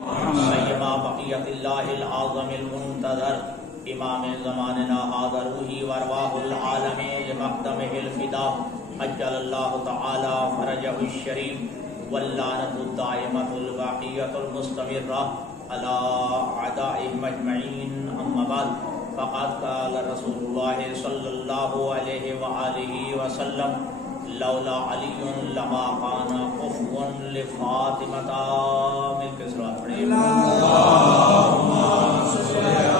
سیما بقیت اللہ العظم المنتظر امام زماننا هذا روحی وارواح العالم لمقدمہ الفدا عجل اللہ تعالی فرجہ الشریف واللعنۃ الدائمۃ الباقیۃ المستمرہ علی اعدائهم اجمعین اما بعد فقد قال رسول اللہ صلی اللہ علیہ وآلہ وسلم لولا علی لما کان کفوا لفاطمۃ مل کے صلوات پڑھیں اللہم صل علی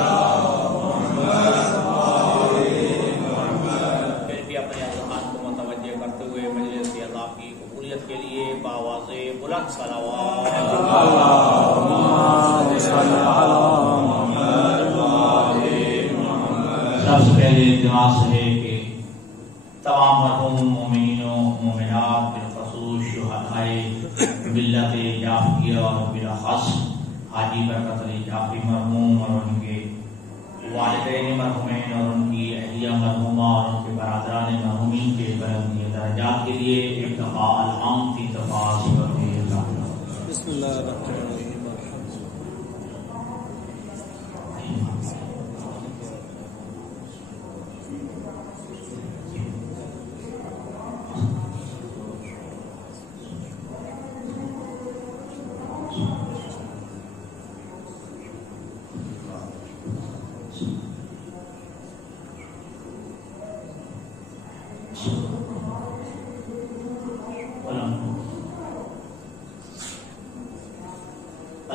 محمد۔ پھر بھی اپنے اذہان کو متوجہ کرتے ہوئے مجلس کی عطا کی قبولیت کے لیے بآواز بلند صلوات اللہم صل علی محمد۔ سب سے پہلے التماس ہے کہ تمام مرحوم مومنین و مومنات بالخصوص شہدائے ملت جعفریہ اور بالاخص حاجی برکت علی جعفری مرحوم اور ان کے والدین مرحومین اور ان کی اہلیہ مرحومہ اور ان کے برادران مرحومین کے بلند درجات کے لیے ایک دفعہ الحمد کی تفاص کرتے ہیں۔ بسم اللہ الرحمن الرحیم۔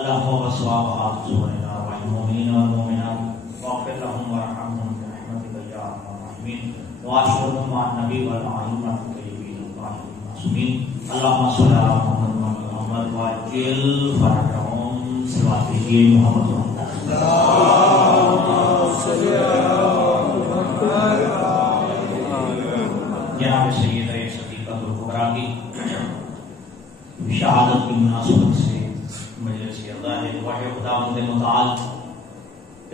اللهم وصواب حافظنا والمؤمنين والمؤمنات واغفر لهم وارحمهم برحمتك يا ارحم الراحمين واشهدهم مع النبي والائمه الطيبين الطاهرين المعصومين اللهم صل على محمد وعلى محمد وعجل فرجهم صلوات محمد اللهم صل على محمد جناب سیدہ صدیقہ الکبریٰ کی شہادت کی مناسبت سے مجلس عطا ہے دعا ہے خداوند متعال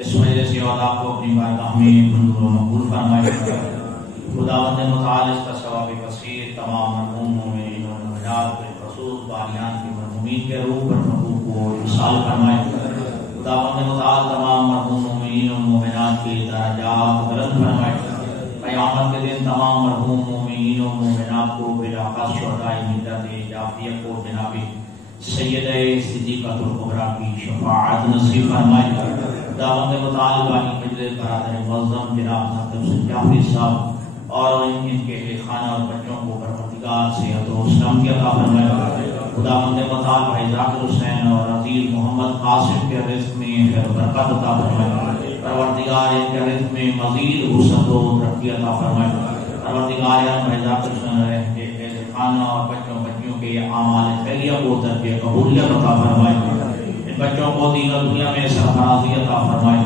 اس مجلس عطا کو اپنی بارگاہ میں منظور و مقبول فرمائے۔ خداوند متعال اس کا ثواب کثیر تمام مرحوم مومنین و مومنات بالخصوص باریان کی مرحومین کے روح پر محبوب کو ارسال فرمائے۔ خداوند متعال تمام مرحوم مومنین و مومنات کے درجات بلند فرمائے۔ قیامت کے دن تمام مرحوم مومنین و مومنات کو بالاخص شہدائے ملت جعفریہ کو جناب سیدہ صدیقہ الکبریٰ کی شفاعت نصیب فرمائے۔ خداوند متعال والی مجلس برادر معظم جناب حاتم جعفری صاحب اور ان کے اہل خانہ اور بچوں کو پروردگار صحت و سلامتی عطا فرمائے۔ خداوند متعال بھائی ذاکر حسین اور عزیز محمد قاسم کے رزق میں خیر و برکت عطا فرمائے۔ پروردگار ان کے رزق میں مزید وسعت و ترقی عطا فرمائے۔ پروردگار بھائی ذاکر حسین کے اہل خانہ اور بچوں کے اعمال خیریہ کو درجہ قبولیت عطا فرمائے۔ ان بچوں کو دین و دنیا میں سرفرازی عطا فرمائے۔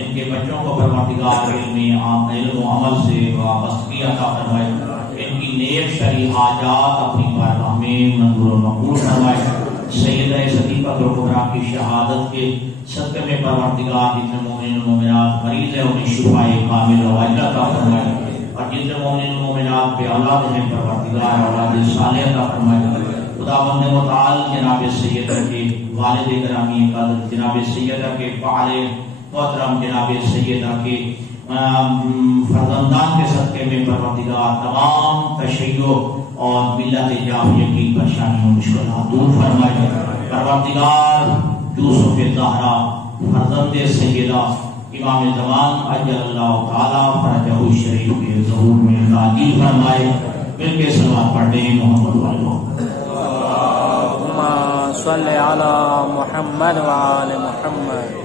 ان کے بچوں کو پروردگار علم و عمل سے وابستگی عطا فرمائے۔ ان کی نیک شرعی حاجات اپنی بارگاہ میں منظور و مقبول فرمائے۔ سیدہ صدیقہ الکبریٰ کی شہادت کے صدقے میں پروردگار جتنے مومنین و مومنات مریض ہیں انہیں شفائے کامل و عاجلہ عطا فرمائے، اور جتنے مومنین و مومنات بے اولاد ہیں پروردگار اولاد صالح عطا فرمائے۔ خداوند متعال جناب سیدہ کے والد گرامی قدر جناب سیدہ کے فعال محترم جناب سیدہ کے فرزندان کے صدقے میں پروردگار تمام تشیع اور ملت جعفریہ کی پریشانیوں و مشکلات دور فرمائے۔ پروردگار یوسف زہرا فرزند سیدہ امام زمان عجل اللہ تعالی فرجہ الشریف کے ظہور میں تعجیل فرمائے۔ مل کے صلوات پڑھتے ہیں محمد والے اللہم صل علی محمد وعلی محمد۔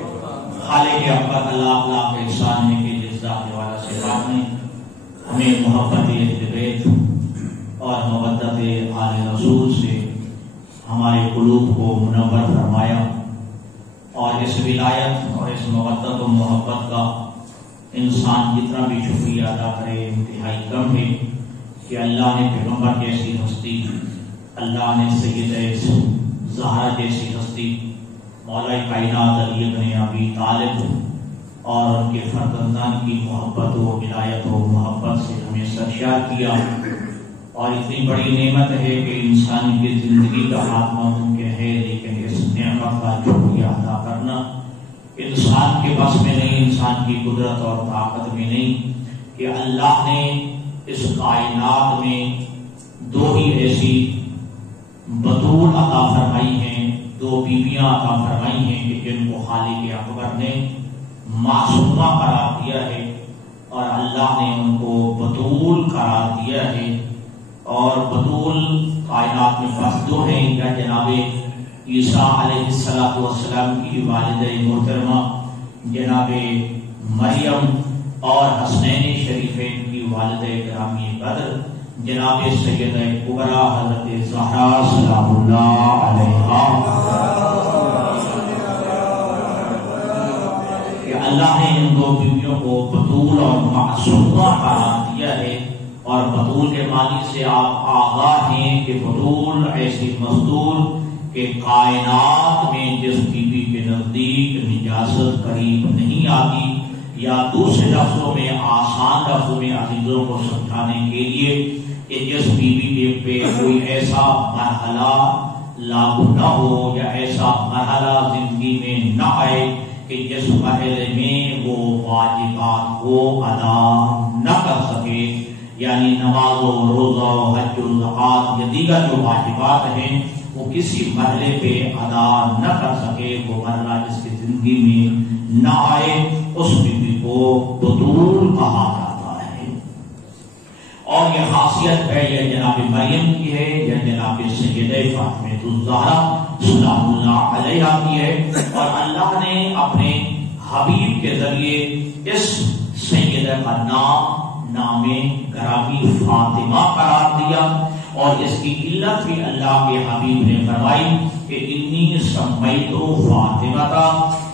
خالق اکبر اللہ لاکھ احسان ہے کہ جس ذات والا صفات نے ہمیں محبت اہل بیت اور مودت آل رسول سے ہمارے قلوب کو منور فرمایا، اور اس ولایت اور اس مودت و محبت کا انسان جتنا بھی شکریہ ادا کرے انتہائی کم ہے کہ اللہ نے پیغمبر جیسی ہستی، اللہ نے سیدہ زہرا جیسی ہستی، مولا کائنات علی بن ابی طالب اور ان کے فرزندان کی محبت و ولایت و محبت سے ہمیں سرشار کیا، اور اتنی بڑی نعمت ہے کہ انسان کی زندگی کا خاتمہ ممکن ہے لیکن اس نعمت کا شکریہ ورنہ انسان کے بس میں نہیں، انسان کی قدرت اور طاقت میں نہیں کہ اللہ نے اس کائنات میں دو ہی ایسی بطول عطا فرمائی ہیں، دو بیویاں عطا فرمائی ہیں کہ جن کو خالق اکبر نے معصومہ قرار دیا ہے اور اللہ نے ان کو بطول قرار دیا ہے۔ اور بطول کائنات میں بس دو ہیں، یا جناب عیسیٰ علیہ السلام کی والدہ محترمہ جناب مریم اور حسنین شریفین کی والدہ گرامی قدر جناب سیدہ کبریٰ حضرت زہرا سلام اللہ علیہا، کہ اللہ نے ان دو بیویوں کو بطول اور معصومہ قرار دیا ہے۔ اور بطول کے معنی سے آپ آگاہ ہیں کہ بطول ایسی مستور کہ کائنات میں جس بیوی کے نزدیک نجاست قریب نہیں آتی، یا دوسرے لفظوں میں آسان لفظوں میں عزیزوں کو سمجھانے کے لیے کہ جس بیوی پہ کوئی ایسا مرحلہ لاگو نہ ہو یا ایسا مرحلہ زندگی میں نہ آئے کہ جس مرحلے میں وہ واجبات کو ادا نہ کر سکے، یعنی نماز و روزہ و حج و زکوٰۃ یا دیگر جو واجبات ہیں وہ کسی مرحلے پہ ادا نہ کر سکے، وہ مرحلہ جس کی زندگی میں نہ آئے، اس بیوی کو بطول کہا جاتا ہے۔ اور یہ خاصیت ہے یہ جناب مریم کی ہے، یا جناب سیدہ فاطمہ الزہرا سلام اللہ علیہا کی ہے، اور اللہ نے اپنے حبیب کے ذریعے اس سیدہ کا نام گرامی فاطمہ قرار دیا، اور اس کی علت بھی اللہ کے حبیب نے فرمائی کہ انی سمیت فاطمہ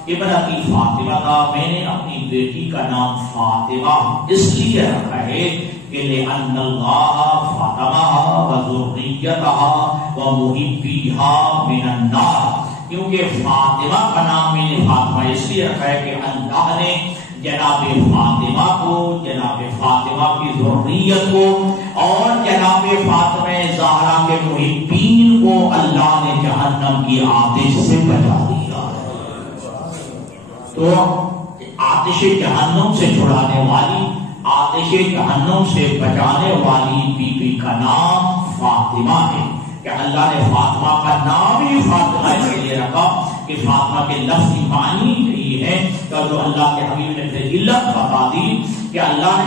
ابنتی فاطمہ، میں نے اپنی بیٹی کا نام فاطمہ اس لیے رکھا ہے کہ لأن اللہ فاطمہ وذریتها ومحبیها من النار، کیونکہ فاطمہ کا نام میں نے فاطمہ اس لیے رکھا ہے کہ اللہ نے جناب فاطمہ کو، جناب فاطمہ کی ذریت کو اور جناب فاطمہ زہرا کے محبین کو اللہ نے جہنم کی آتش سے بچا دیا۔ تو آتش جہنم سے چھڑانے والی، آتش جہنم سے بچانے والی بی بی کا نام فاطمہ ہے، کہ اللہ نے فاطمہ کا نام ہی فاطمہ اس لیے رکھا کہ فاطمہ کے لفظ کی معنی یہ ہے کہ جو اللہ کے حبیب نے پھر علت بتا دی کہ اللہ نے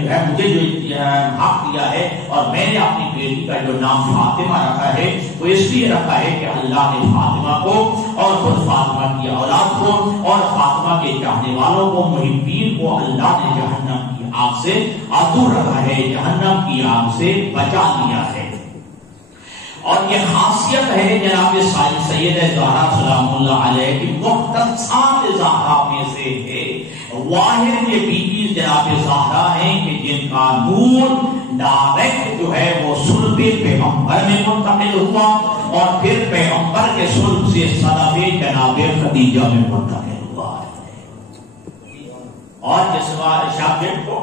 جو ہے مجھے جو حق دیا ہے اور میں نے اپنی بیٹی کا جو نام فاطمہ رکھا ہے وہ اس لیے رکھا ہے کہ اللہ نے فاطمہ کو اور خود فاطمہ کی اولاد کو اور فاطمہ کے چاہنے والوں کو، محبین کو اللہ نے جہنم کی آگ سے دور رکھا ہے، جہنم کی آگ سے بچا لیا ہے۔ اور یہ خاصیت ہے جناب سیدہ زہرا سلام اللہ علیہ کی مختصات زہرا میں سے ہے، واحد یہ بیوی جناب زہرا ہیں کہ جن کا نور ڈائریکٹ جو ہے وہ صلب پیغمبر میں منتقل ہوا اور پھر پیغمبر کے صلب سے صلب جناب خدیجہ میں منتقل ہوا۔ اور جس شب کو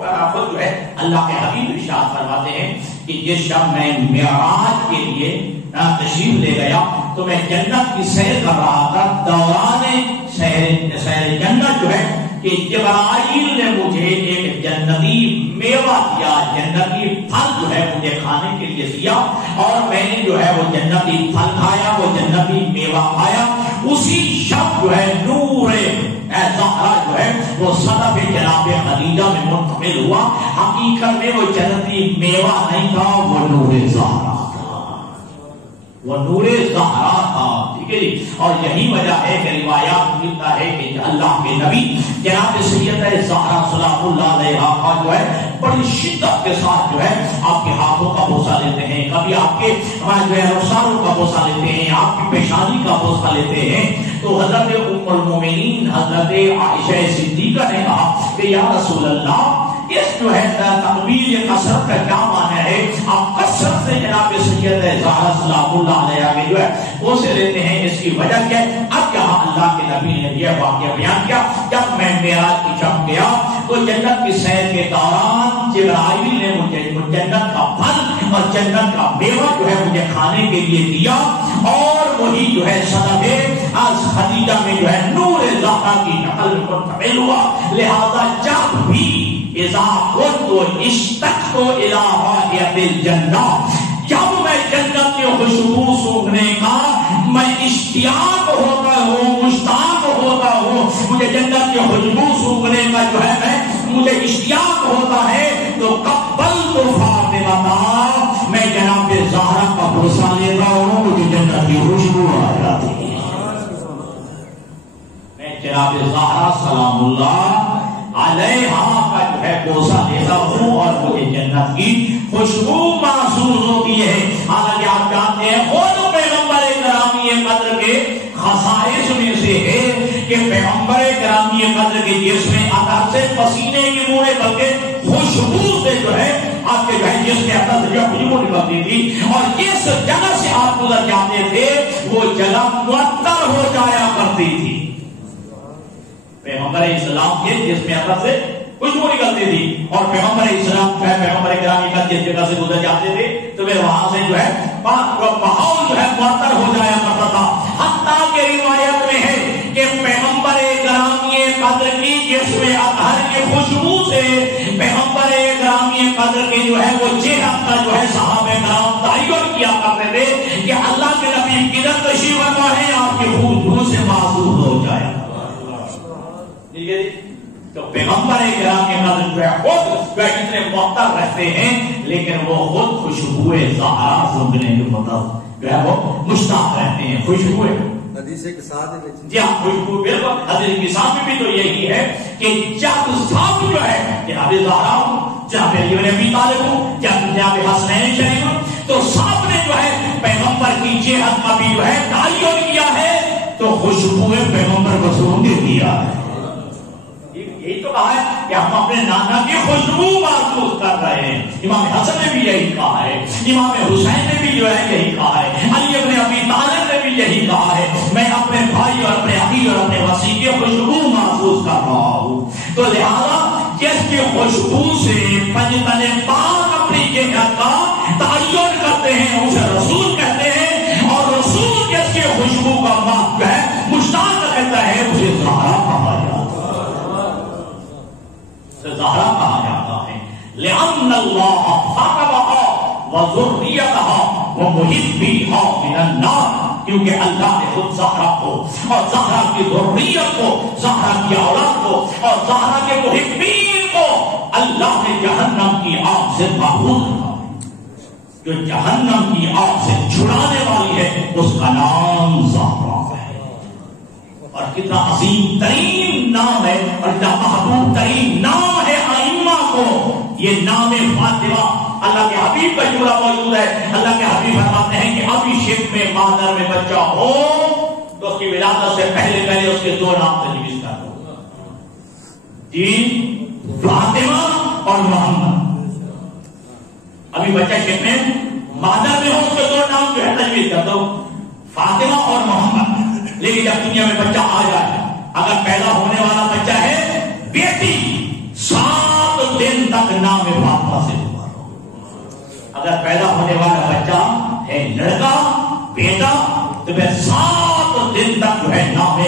جو ہے اللہ کے حبیب ارشاد فرماتے ہیں کہ جس شب میں معراج کے لیے تشریف لے گیا تو میں جنت کی سیر کر رہا تھا، دوران سیر جنت جو ہے کہ جبرائیل نے مجھے ایک جنتی میوہ دیا، جنتی پھل جو ہے مجھے کھانے کے لیے دیا، اور میں نے جو ہے وہ جنتی پھل کھایا، وہ جنتی میوہ کھایا۔ اسی شب جو ہے نور زہرا جو ہے وہ صدف جناب خدیجہ میں منتقل ہوا، حقیقت میں وہ جنتی میوہ نہیں تھا، وہ نور زہرا تھا، وہ نور زہرا تھا، ٹھیک ہے جی۔ اور یہی وجہ ہے کہ روایات ملتا ہے کہ اللہ کے نبی جناب سیدہ زہرا سلام اللہ علیہا جو ہے بڑی شدت کے ساتھ جو ہے آپ کے ہاتھوں کا بوسہ لیتے ہیں، کبھی آپ کے جو ہے رخساروں کا بوسہ لیتے ہیں، آپ کی پیشانی کا بوسہ لیتے ہیں۔ تو حضرت ام المومنین حضرت عائشہ صدیقہ نے کہا کہ یا رسول اللہ اس جو ہے تقبیل کثرت کا کیا معنی ہے؟ آپ کثرت سے جناب سیدہ زہرا سلام اللہ علیہا کے جو ہے بوسے لیتے ہیں، اس کی وجہ کیا ہے؟ اب یہاں اللہ کے نبی نے یہ واقعہ بیان کیا، جب میں معراج کی شب گیا تو جنت کی سیر کے دوران جبرائیل نے مجھے جنت کا پھل اور جنت کا میوہ جو ہے مجھے کھانے کے لیے دیا، اور وہی جو ہے صدف خدیجہ میں جو ہے نور زہرا کی نقل میں منتقل ہوا. لہذا جب بھی اذا كنت اشتقت الى رائحة الجنہ، جب میں جنت کی خوشبو سونگھنے کا میں اشتیاق ہوتا ہوں، مشتاق ہوتا ہوں، مجھے جنت کی خوشبو سونگھنے کا جو ہے مجھے اشتیاق ہوتا ہے، تو قبلت فاطمہ، میں جناب زہرا کا بوسہ لیتا ہوں، مجھے جنت کی خوشبو آ جاتی ہے. میں جناب زہرا سلام اللہ علیہا کا جو ہے بوسہ لیتا ہوں اور مجھے جنت کی خوشبو محسوس ہوتی ہے. حالانکہ آپ جانتے ہیں خود پیغمبر گرامی قدر کے خصائص میں سے ہے کہ پیغمبر گرامی قدر کے جسم عطر سے پسینے کی بوئیں بلکہ خوشبو سے جو ہے آپ کے جو ہے جسم عطر سے جو خوشبو نکلتی تھی، اور جس جگہ سے آپ گزر جاتے تھے وہ جگہ معطر ہو جایا کرتی تھی. پیغمبر اسلام کے جسم عطر سے خوشبو نکلتی تھی، اور پیغمبر اسلام جو ہے پیغمبر گرامی کا جس جگہ سے گزر جاتے تھے تو پھر وہاں سے جو ہے ماحول جو ہے معطر ہو جایا کرتا تھا. حتیٰ کہ روایت میں ہے کہ پیغمبر گرامی قدر کی جسم اطہر کی خوشبو سے پیغمبر گرامی قدر کے جو ہے وہ چہرہ کا جو ہے صحابہ کرام تعین کیا کرتے تھے کہ اللہ کے نبی کدھر تشریف فرما ہے، آپ کی خوشبو سے محسوس ہو جائے. تو پیغمبر گرامی قدر جو ہے خود جو ہے اتنے معطر رہتے ہیں، لیکن وہ خود خوشبو زہرا سونگھنے کے مطلب جو ہے وہ مشتاق رہتے ہیں. خوشبو حدیث کے ساتھ جی ہاں خوشبو بالکل حدیث کے ساتھ میں بھی تو یہی ہے کہ جب سب جو ہے جناب زہرا ہوں، جناب علی بن ابی طالب ہوں، جناب حسنین شریف ہوں، تو سب نے جو ہے پیغمبر کی جہت کا بھی جو ہے تعین کیا ہے، تو خوشبو پیغمبر کو سونگھنے دیا ہے. یہی تو کہا ہے کہ ہم اپنے نانا کی خوشبو محسوس کر رہے ہیں. امام حسن نے بھی یہی کہا ہے، امام حسین نے بھی جو ہے یہی کہا ہے، علی ابن ابی طالب نے بھی یہی کہا ہے، میں اپنے بھائی اور اپنے عقیل اور اپنے وسیع کی خوشبو محسوس کر رہا ہوں. تو لہذا جس کی خوشبو سے پنجتن پاک اپنی جہت کا تعین کرتے ہیں اسے رسول کہتے ہیں، اور رسول جس کی خوشبو کا ماں جو ہے مشتاق کہتا ہے اسے زہرا کہا جاتا ہے. زہرا کہا جاتا ہے لأن اللہ خاطبها وذریتها ومحبیها من النار، کیونکہ اللہ نے خود زہرا کو اور زہرا کی ذریت کو، زہرا کی اولاد کو اور زہرا کے محبین کو اللہ نے جہنم کی آگ سے محفوظ رکھا. جو جہنم کی آگ سے چھڑانے والی ہے اس کا نام زہرا ہے. اور کتنا عظیم ترین نام ہے اور کتنا محبوب ترین نام ہے ائمہ کو یہ نام فاطمہ. اللہ کے حبیب کا جملہ موجود ہے، اللہ کے حبیب فرماتے ہیں کہ ابھی شک میں مادر میں بچہ ہو تو اس کی ولادت سے پہلے اس کے دو نام تجویز کر دو، جی فاطمہ اور محمد. ابھی بچہ شک میں مادر میں ہو اس کے دو نام جو ہے تجویز کر دو، فاطمہ اور محمد. لیکن جب دنیا میں بچہ آ جائے، اگر پیدا ہونے والا بچہ ہے بیٹی، 7 دن تک نام فاطمہ سے پکارو. اگر پیدا ہونے والا بچہ ہے لڑکا بیٹا تو پھر 7 دن تک جو ہے نام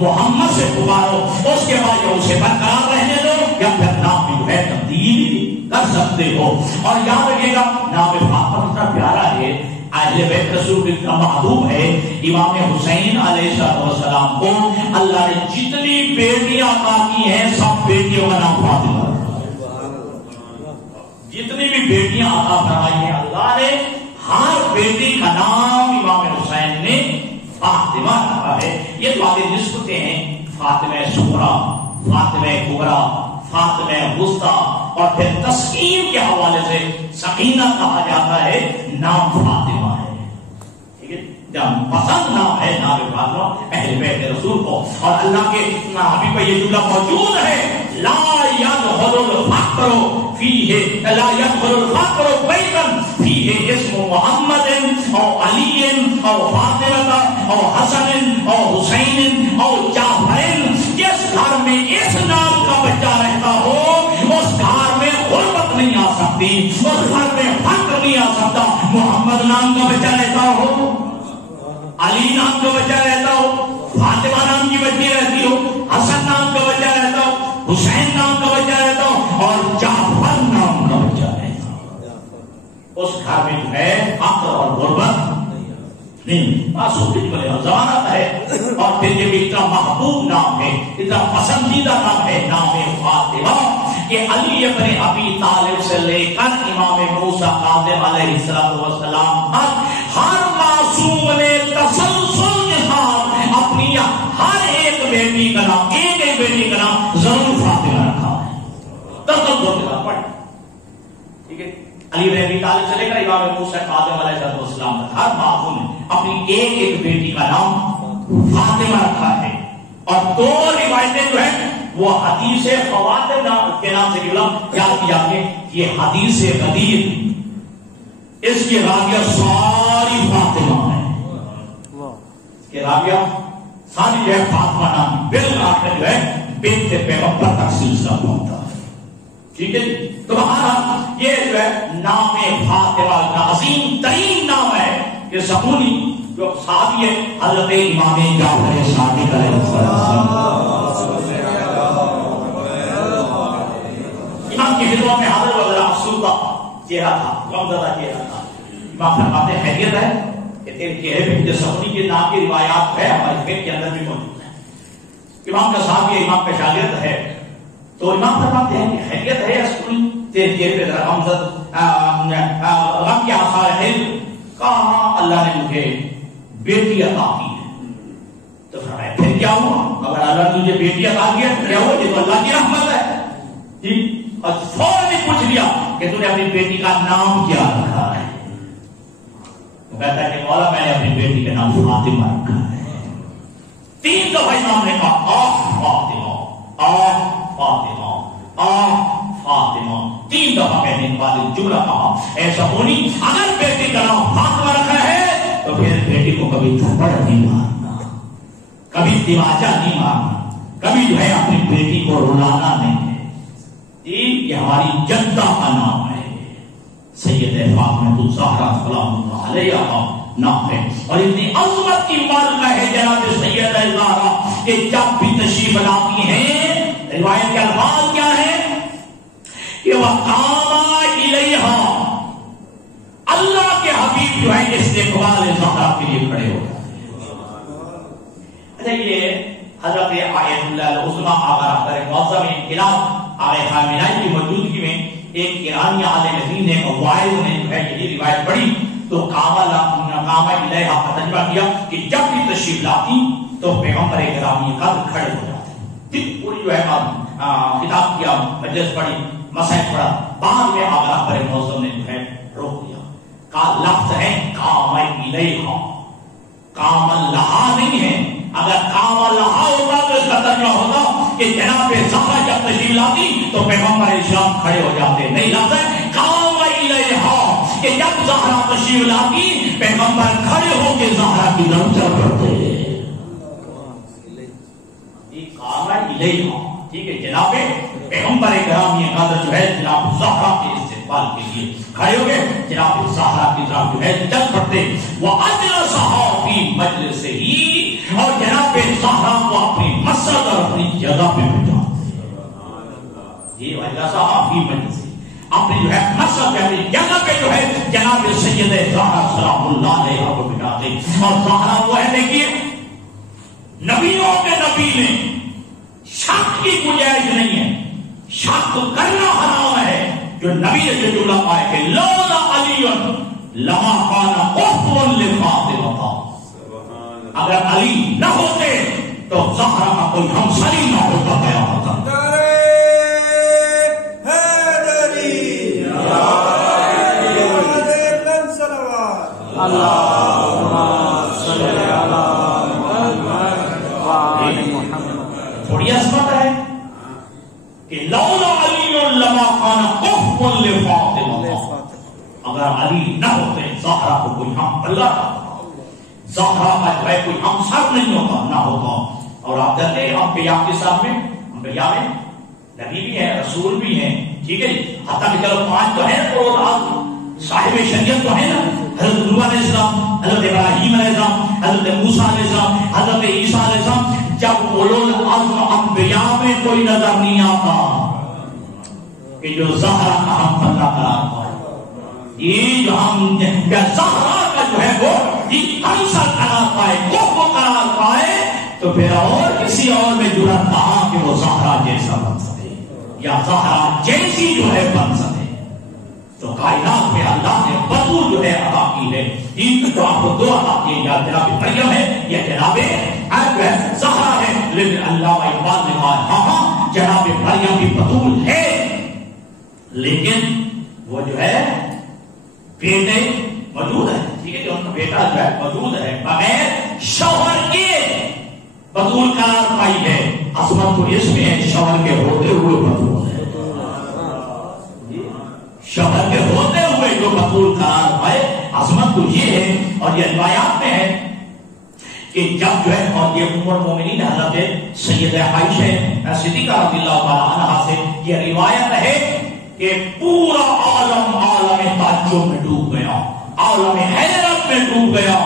محمد سے پکارو. اس کے بعد جو اسے برقرار رہنے دو یا پھر نام جو ہے تبدیل کر سکتے ہو. اور یاد رکھیے گا نام فاطمہ اتنا پیارا ہے، اہل بیت رسول کا محبوب ہے. امام حسین علیہ السلام کو اللہ نے جتنی بیٹیاں عطا کی ہیں سب بیٹیوں کا نام فاطمہ. جتنی بھی بیٹیاں عطا فرمائی ہیں اللہ نے ہر بیٹی کا نام امام حسین نے فاطمہ رکھا ہے. یہ تو آگے نسبتیں ہیں، فاطمہ صغریٰ، فاطمہ کبریٰ، فاطمہ وسطیٰ، اور پھر تسکین کے حوالے سے سکینہ کہا جاتا ہے. نام فاطمہ ہے، ٹھیک ہے، جب پسند نام ہے نام فاطمہ اہل بیت رسول کو. اور اللہ کے حبیب کا یہ جملہ موجود ہے، لا يدخل الفقر فيه، لا يدخل الفقر بيتا فيه اسم محمد او علی او فاطمہ او حسن او حسین او جعفر. جس گھر میں اس نام کا بچہ رہتا ہو اس گھر میں غربت نہیں آ سکتی، اس گھر میں فقر نہیں آ سکتا. محمد نام کا بچہ رہتا ہو، علی نام کا بچہ رہتا ہو، فاطمہ نام کی بچی رہتی ہو، حسن گھر میں جو ہے فقر اور غربت نہیں. معصوم بولے زمانت ہے. اور پھر یہ بھی اتنا محبوب نام ہے, اتنا پسندیدہ نام ہے, نام فاطمہ, کہ علی ابن ابی طالب سے لے کر امام موسیٰ کاظم علیہ السلام ہر معصوم نے تسلسل کے ساتھ اپنی ہر ایک بیٹی کا نام, ایک بیٹی کا نام ضرور فاطمہ رکھا ہے. تسلسل کے ساتھ پڑھ. ٹھیک ہے, علی بن ابی طالب سے لے کر امام موسیٰ کاظم علیہ السلام تک ہر معصوم نے اپنی ایک ایک بیٹی کا نام فاطمہ رکھا ہے. اور دو روایتیں جو ہیں وہ حدیث خواتم کے نام سے یاد کیا کہ یہ حدیث غدیر, اس کی راویہ ساری فاطمہ ہے. کہ راویہ ساری جو ہے فاطمہ نام, بالآخر جو ہے بنت پیغمبر تک سلسلہ پہنچتا ہے. ٹھیک ہے, تو یہ جو ہے نام فاطمہ کا عظیم ترین نام ہے. یہ سکونی جو صحابی ہے حضرت امام جعفر صادق علیہ السلام, امام کی خدمت میں حاضر وغیرہ افسردہ چہرہ تھا, غمزدہ چہرہ تھا. امام فرماتے ہیں خیریت ہے کہ تیرے چہرے پہ جو سکونی کے نام کی روایات ہے ہمارے فقہ کے اندر بھی موجود ہے. امام کا صحابی ہے, امام کا شاگرد ہے. تو امام فرماتے ہیں کہ خیریت ہے سکونی, تیرے چہرے پہ ذرا غم کے آثار ہے. کہاں اللہ نے مجھے بیٹی عطا کی ہے. تو فرمایا پھر کیا ہوا, اگر اللہ نے تجھے بیٹی عطا کی ہے تو کیا ہوا, یہ تو اللہ کی رحمت ہے. ٹھیک, اور فوراً نے پوچھ لیا کہ تو نے اپنی بیٹی کا نام کیا رکھا ہے. وہ کہتا ہے کہ مولا میں نے اپنی بیٹی کا نام فاطمہ رکھا ہے. 3 دفعہ امام نے کہا آہ فاطمہ, آہ فاطمہ, آہ فاطمہ. 3 دفعہ کہنے کے بعد جملہ کہا, ایسا ہونی اگر بیٹی کا نام فاطمہ رکھا ہے تو پھر بیٹی کو کبھی تھپڑ نہیں مارنا, کبھی دیواچہ نہیں مارنا, کبھی جو ہے اپنی بیٹی کو رلانا نہیں ہے. یہ ہماری جدہ کا نام ہے. سید فاطمہ الزہرا سلام اللہ علیہا نام ہے. اور اتنی عظمت کی مالکہ ہے جناب سید زہرا کہ جب بھی تشریف لاتی ہیں, روایت کے الفاظ کیا ہے کہ وقام الیہا, اللہ کے حبیب جو ہے استقبال زہرا کے لیے کھڑے ہو جاتے ہیں. اچھا, یہ حضرت آیت اللہ العظمیٰ آغا رہبر معظم انقلاب آغا خامنہئی کی موجودگی میں ایک ایرانی عالم دین نے وائز نے جو ہے یہ روایت پڑھی تو کعبہ الیہا کا ترجمہ کیا کہ جب بھی تشریف لاتی تو پیغمبر گرامی قدر کھڑے ہو جاتے ہیں. پوری جو ہے خطاب کیا, مجلس پڑھی, مسائل پڑھا. بعد میں آغا رہبر معظم نے جو ہے روک دیا. کا لفظ ہے کام الیہا, کام لہا نہیں ہے. اگر کام لہا ہوتا تو اس کا ترجمہ ہوتا کہ جناب زہرا جب تشریف لاتی تو پیغمبر اسلام کھڑے ہو جاتے. نہیں, لفظ ہے کام الیہا کہ جب زہرا تشریف لاتی پیغمبر کھڑے ہو کے زہرا کی طرف چل پڑتے. کام الیہا, ٹھیک ہے, جناب پیغمبر گرامی قدر جو ہے جناب زہرا کے استقبال کے لیے کھڑے ہو گئے, جناب زہرا کی طرف جو ہے چل پڑتے. وَأَجْلَسَهَا فِي مَجْلِسِهِ, اور جناب زہرا کو اپنی مسجد اور اپنی جگہ پہ بٹھاتے. یہ وَأَجْلَسَهَا فِي مَجْلِسِهِ, اپنی جو ہے مسجد پہ اپنی جگہ پہ جو ہے جناب سید زہرا سلام اللہ علیہ کو بٹھاتے. اور زہرا وہ ہے, دیکھیے نبیوں کے نبی نے شک کی گنجائش نہیں ہے, شک کرنا حرام ہے. جو نبی نے جو جملہ پائے کہ لولا علی لما کان قطبا لفاطمہ, اگر علی نہ ہوتے تو زہرا کا کوئی ہمسری نہ ہوتا گیا ہوتا. تھوڑی عظمت ہے کہ لولا علی لما کان قطبا لفاطمہ, اگر علی نہ ہوتے زہرا کو کوئی ہم اللہ زہرا کا جو ہے کوئی ہمسر نہیں ہوتا, نہ ہوتا. اور آپ جانتے ہیں انبیاء کے ساتھ میں, انبیاء میں نبی بھی ہیں, رسول بھی ہیں, ٹھیک ہے جی, حتیٰ کہ چلو 5 تو ہیں تو صاحب شریعت تو ہے نا, حضرت نوح علیہ السلام, حضرت ابراہیم علیہ السلام, حضرت موسیٰ علیہ السلام, حضرت عیسیٰ علیہ السلام. جب اولو العزم انبیاء میں کوئی نظر نہیں آتا کہ جو زہرا کا ہم پتہ قرار پائے. یہ جو ہم زہرا کا جو ہے وہ ہمسا قرار پائے، وہ قرار پائے، تو پھر اور کسی اور میں جرأت کہاں کہ وہ زہرا جیسا بن سکے یا زہرا جیسی جو ہے بن سکے. تو کائنات میں اللہ نے بطول جو ہے عطا کی ہے. عید تو آپ کو دو عطا کیے، یا جناب مریم ہے یا جناب زہرا ہے. لیکن اللہ اقبال نے کہا ہاں ہاں جناب مریم بھی بطول ہے، لیکن وہ جو ہے بیٹے موجود ہے، ٹھیک ہے، جو ان کا بیٹا جو ہے موجود ہے، بغیر شوہر کے بطول قرار پائی ہے. عصمت تو اس میں ہے شوہر کے ہوتے ہوئے بطول ہے، شوہر کے ہوتے ہوئے جو بطول قرار پائے، عظمت تو یہ ہے. اور یہ روایات میں ہے کہ جب جو ہے، اور یہ ام المومنین حضرت سیدہ عائشہ صدیقہ رضی اللہ تعالی عنہا سے یہ روایت ہے کہ پورا عالم عالم تعجب میں ڈوب گیا، عالم حیرت میں ڈوب گیا.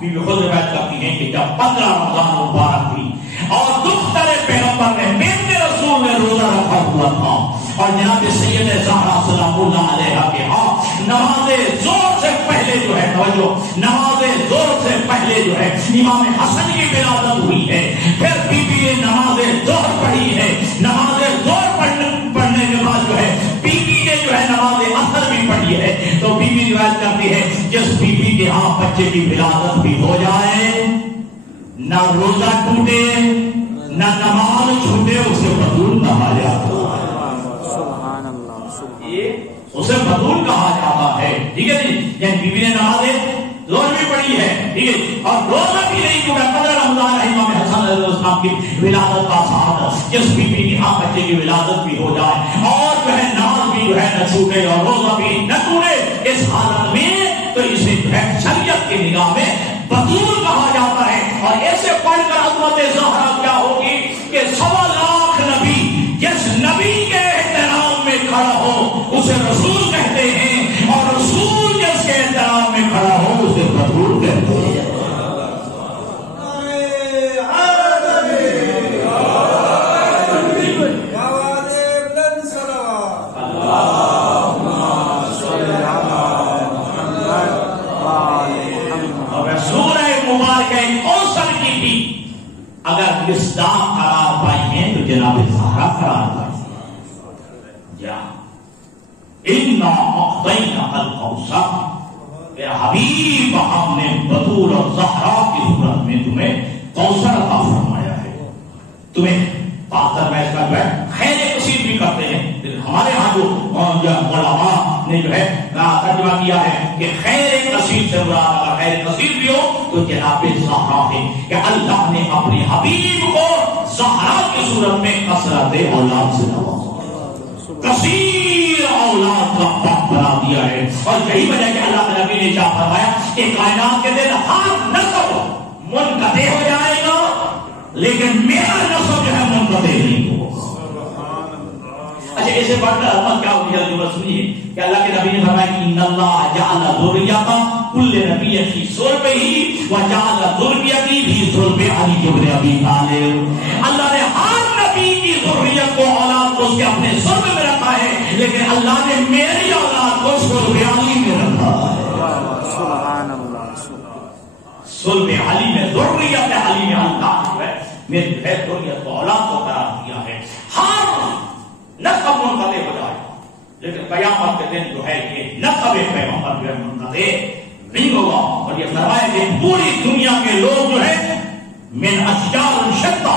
بیوی خود روایت کرتی ہیں کہ جب 15 رمضان مبارک تھی اور دختر پیغمبر نے بنت رسول نے روزہ رکھا ہوا تھا، اور جناب سید زہرا سلام اللہ علیہ کے ہاں نماز ظہر سے پہلے جو ہے، توجہ، نماز ظہر سے پہلے جو ہے امام حسن کی ولادت ہوئی ہے. پھر بی بی نے نماز ظہر پڑھی ہے، نماز ظہر پڑھنے کے بعد جو ہے بی بی نے جو ہے نماز عصر بھی پڑھی ہے. تو بی بی روایت کرتی ہے جس بی بی کے ہاں بچے کی ولادت بھی ہو جائے، نہ روزہ ٹوٹے نہ نماز چھوٹے، اسے بطول کہا جاتا ہے. اسے بطول کہا جاتا ہے، ٹھیک ہے جی. یعنی بی بی نے نماز ظہر بھی پڑھی ہے، ٹھیک ہے، اور روزہ بھی نہیں ٹوٹا. 15 رمضان امام حسن علیہ السلام کی ولادت کا ساتھ جس بی بی کے ہاں بچے کی ولادت بھی ہو جائے اور جو ہے نماز بھی جو ہے نہ چھوٹے اور روزہ بھی نہ ٹوٹے، اس حالت میں تو اسے جو ہے شریعت کی نگاہ میں بطول کہا جاتا ہے. اور ایسے پڑھ کر عظمت زہرا کیا ہوگی کہ 1.25 لاکھ نبی جس نبی کے احترام میں کھڑا ہو اسے رسول کہتے ہیں، اور رسول جس کے احترام میں کھڑا ہو اسے بطول کہتے ہیں. اگر مصداق قرار پائی ہیں تو جناب زہرا قرار پائی یا انا اعطیناک الکوثر، میرا حبیب ہم نے بطول اور زہرا کی صورت میں تمہیں کوثر عطا فرمایا ہے. تمہیں پاکر میں اس کا جو ہے خیر کثیر بھی کرتے ہیں، لیکن ہمارے ہاں جو علماء نے جو ہے ترجمہ کیا ہے کہ خیر کثیر سے مراد اگر خیر کثیر بھی ہو تو جناب زہرا ہے، کہ اللہ نے اپنے حبیب کو زہرا کی صورت میں کثرت اولاد سے نوازا، کثیر اولاد کا باپ بنا دیا ہے. اور یہی وجہ کہ اللہ کے نبی نے کیا فرمایا کہ کائنات کے دن ہر نسل منقطع ہو جائے گا لیکن میرا نسل جو ہے منقطع نہیں ہوگا. اچھا اسے پڑھ کر عظمت کیا ہوگی جلدی سنیے کہ اللہ کے نبی نے فرمایا کہ ان اللہ جعل ذریۃ کل نبی فی صلبہ وجعل ذریتی فی صلب علی بن ابی طالب. اللہ نے ہر نبی کی ذریت کو اولاد کو اس کے اپنے صلب میں رکھا ہے، لیکن اللہ نے میری اولاد کو صلب علی میں رکھا ہے. سبحان اللہ. صلب علی میں ذریت علی میں اللہ جو ہے میری ذریت کو اولاد کو قرار دیا ہے. ہر نسب منقطع ہو جائے گا لیکن قیامت کے دن جو ہے یہ نسب پیغمبر جو ہے منقطع نہیں ہوگا. اور یہ فرمایا کہ پوری دنیا کے لوگ جو ہے من اشجار شتى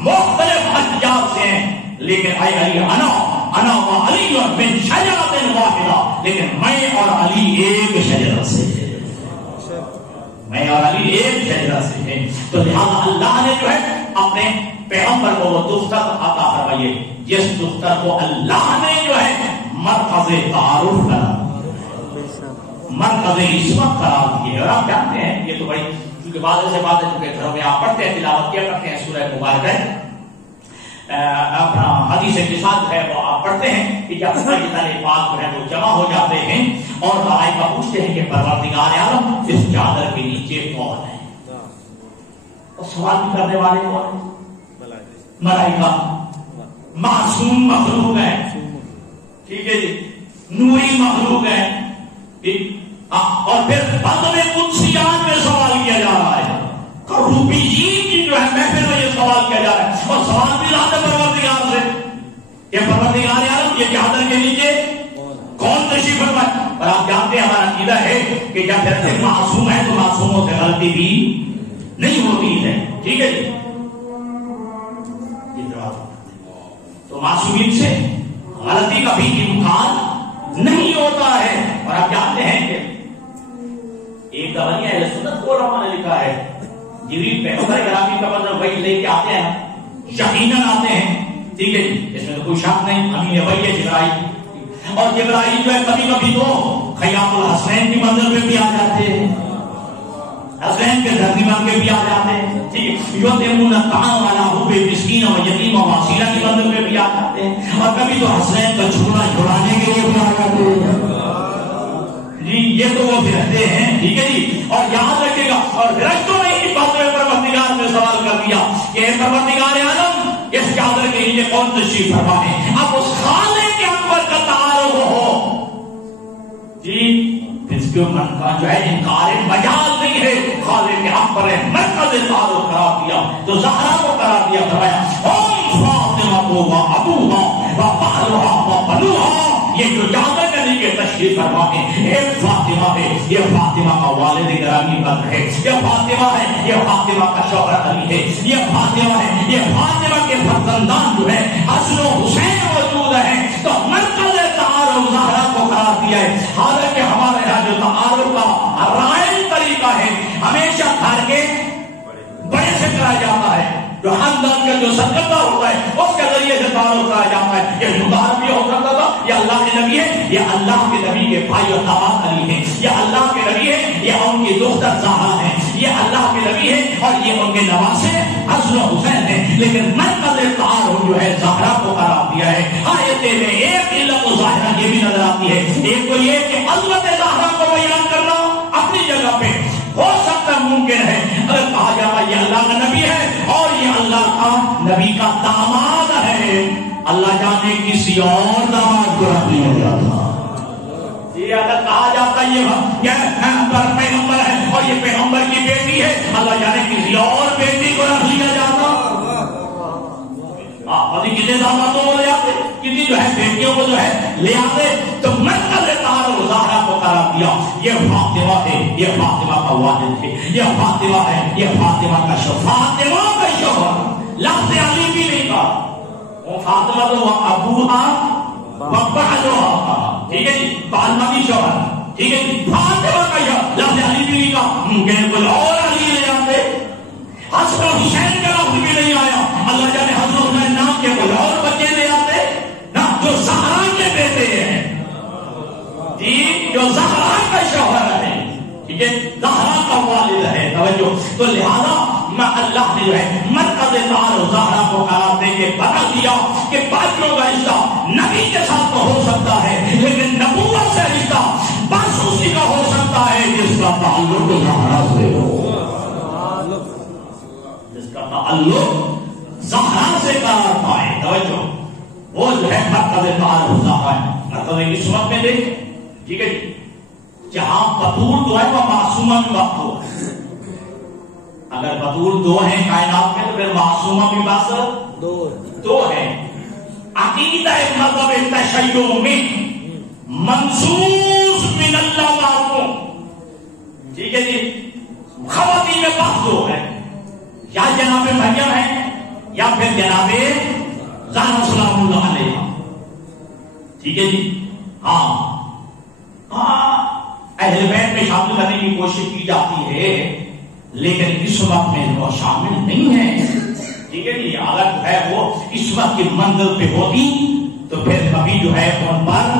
مختلف اشجار سے ہیں، لیکن اے علی انا و علی من شجرۃ واحدہ، لیکن میں اور علی ایک شجرت سے ہیں، میں اور علی ایک شجرت سے ہیں. تو لہذا اللہ نے جو ہے اپنے پیغمبر کو وہ دختر عطا فرمائیے جس دختر کو اللہ نے جو ہے مرکز تعارف قرار دیا، مرکز عصمت قرار دیے. اور آپ جانتے ہیں یہ تو بھائی کیونکہ بعض سے بات ہے چونکہ گھروں میں آپ پڑھتے ہیں تلاوت کیا کرتے ہیں سورہ مبارکہ اپنا حدیث کے ساتھ ہے وہ آپ پڑھتے ہیں کہ جب سیدنا پاک جو ہے وہ جمع ہو جاتے ہیں اور ملائکہ پوچھتے ہیں کہ پروردگار عالم اس چادر کے نیچے کون ہے؟ اور سوال بھی کرنے والے کون ہیں؟ ملائکہ معصوم مخلوق ہے، ٹھیک ہے جی، نوری مخلوق ہے. اور پھر بعد میں قدسیات میں سوال کیا جا رہا ہے، روبیین کی جو ہے محفل میں یہ سوال کیا جا رہا ہے، اور سوال بھی رہا ہے پروردگار سے کہ پروردگار عالم یہ چادر کے نیچے کون تشریف فرمائے؟ اور آپ جانتے ہیں ہمارا عقیدہ ہے کہ جب پھر معصوم ہے تو معصوموں سے غلطی بھی نہیں ہوتی ہے، ٹھیک ہے جی؟ تو معصومین سے غلطی کا بھی امکان نہیں ہوتا ہے۔ اور آپ جانتے ہیں کہ ایک دوانی اہل سنت کو علماء نے لکھا ہے، جبریل پیغمبر گرامی کا مطلب وہی لے کے آتے ہیں، یقیناً آتے ہیں، ٹھیک ہے جی، اس میں تو کوئی شک نہیں، امین وہی ہے جبرائیل، اور جبرائیل جو ہے کبھی کبھی تو خیام الحسنین کی منزل پہ بھی آ جاتے ہیں، حسین کے دھرنی بن کے بھی آ جاتے ہیں، ٹھیک ہے، یتیمون الطعام علی حب مسکین و یتیم و اسیرہ کی منزل پہ بھی آ جاتے ہیں، اور کبھی تو حسین کا جھولا چھڑانے کے لیے بھی آ جاتے ہیں جی، یہ تو وہ پھرتے ہیں، ٹھیک ہے جی۔ اور یاد رکھے گا، اور فرشتوں نے اس بات میں پروردگار سے سوال کر دیا کہ اے پروردگار عالم اس چادر کے نیچے کون تشریف فرما ہے؟ اب اس خالق کے اکبر کا تعارف ہو جی، اس کے من کا جو ہے انکار مجاز نہیں ہے، خالق کے اکبر مرکز تعارف قرار دیا تو زہرا کو قرار دیا، فرمایا ام فاطمہ کو و ابوہا و بعلہا و بنوہا، یہ جو چادر کے نیچے تشریف فرما ہے ایک فاطمہ ہے، یہ فاطمہ کا والد گرامی قدر ہے، یہ فاطمہ ہے، یہ فاطمہ کا شوہر علی ہے، یہ فاطمہ ہے، یہ فاطمہ کے فرزندان جو ہے حسن و حسین موجود ہیں، تو مرکز تعارف زہرا کو قرار دیا ہے۔ حالانکہ ہمارے یہاں جو تعارف کا رائج طریقہ ہے ہمیشہ گھر کے بڑے سے کرایا جاتا ہے، جو خاندان کا جو سرکردہ ہوتا ہے اس کے ذریعے سے تعارف کرایا جاتا ہے۔ یہ مبارک بھی ہو سکتا تھا، یہ اللہ کے نبی ہے، یہ اللہ کے نبی کے بھائی اور داماد علی ہیں، یہ اللہ کے نبی ہے، یہ ان کی دختر زہرا ہے، یہ اللہ کے نبی ہے اور یہ ان کے نواسے حسن و حسین ہیں، لیکن مرکز تعارف جو ہے زہرا کو قرار دیا ہے۔ آیتیں میں ایک علت و ظاہرہ یہ بھی نظر آتی ہے، ایک تو یہ کہ عظمت زہرا کو بیان کرنا اپنی جگہ پہ ہو سکتا ہے، ممکن ہے، اگر کہا جاتا یہ اللہ کا نبی ہے اور یہ اللہ کا نبی کا داماد ہے، اللہ جانے کسی اور داماد کو رکھ لیا جاتا، یہ اگر کہا جاتا یہ پیغمبر ہے اور یہ پیغمبر کی بیٹی ہے، اللہ جانے کسی اور بیٹی کو رکھ لیا جاتا، ابھی کتنے دامادوں کو لے آتے، کتنی جو ہے بیٹیوں کو جو ہے لے آتے، تو مرکز تعارف زہرا کو قرار دیا، یہ فاطمہ ہے، یہ فاطمہ کا والد ہے، یہ فاطمہ ہے، یہ فاطمہ کا شوہر، فاطمہ کا شوہر، لفظ علی بھی نہیں کہا، وہ فاطمہ تو ابوہا و بعلہا، ٹھیک ہے جی، بعلہا بھی شوہر، ٹھیک ہے جی، فاطمہ کا شوہر، لفظ علی بھی نہیں کہا، ممکن کوئی اور علی لے آتے، حسن و حسین کا لفظ بھی نہیں آیا، اللہ جانے حسن و حسین نام کے کوئی اور بچے لے آتے نا، جو زہرا کے بیٹے ہیں جی، جو زہرا کا شوہر ہے، ٹھیک ہے، زہرا کا والد ہے، توجہ، تو لہذا اللہ نے جو ہے مرکز تعارف زہرا کو قرار دے کے بتا دیا کہ باقیوں کا رشتہ نبی کے ساتھ تو ہو سکتا ہے، لیکن نبوت سے رشتہ بس اسی کا ہو سکتا ہے جس کا تعلق زہرا سے ہو، تعلق زہرا سے قرار پائے، توجہ، وہ جو ہے مرکز تعارف زہرا ہے۔ مرکز کی صورت میں دیکھ، ٹھیک ہے جی، جہاں بطول دو ہے وہ معصومہ بھی وقت ہو، اگر بطول دو ہیں کائنات میں تو پھر معصومہ بھی بس دو ہے۔ عقیدہ مذہب تشیع میں منصوص من اللہ تعالیٰ، ٹھیک ہے جی، خواتین میں بس دو ہے، یا جناب مریم ہے یا پھر جناب زہرا سلام اللہ علیہ، ٹھیک ہے جی، ہاں اہل بیت میں شامل کرنے کی کوشش کی جاتی ہے، لیکن اس وقت میں وہ شامل نہیں ہے، ٹھیک ہے جی، اگر جو ہے وہ اس وقت کی منزل پہ ہوتی تو پھر کبھی جو ہے ان پر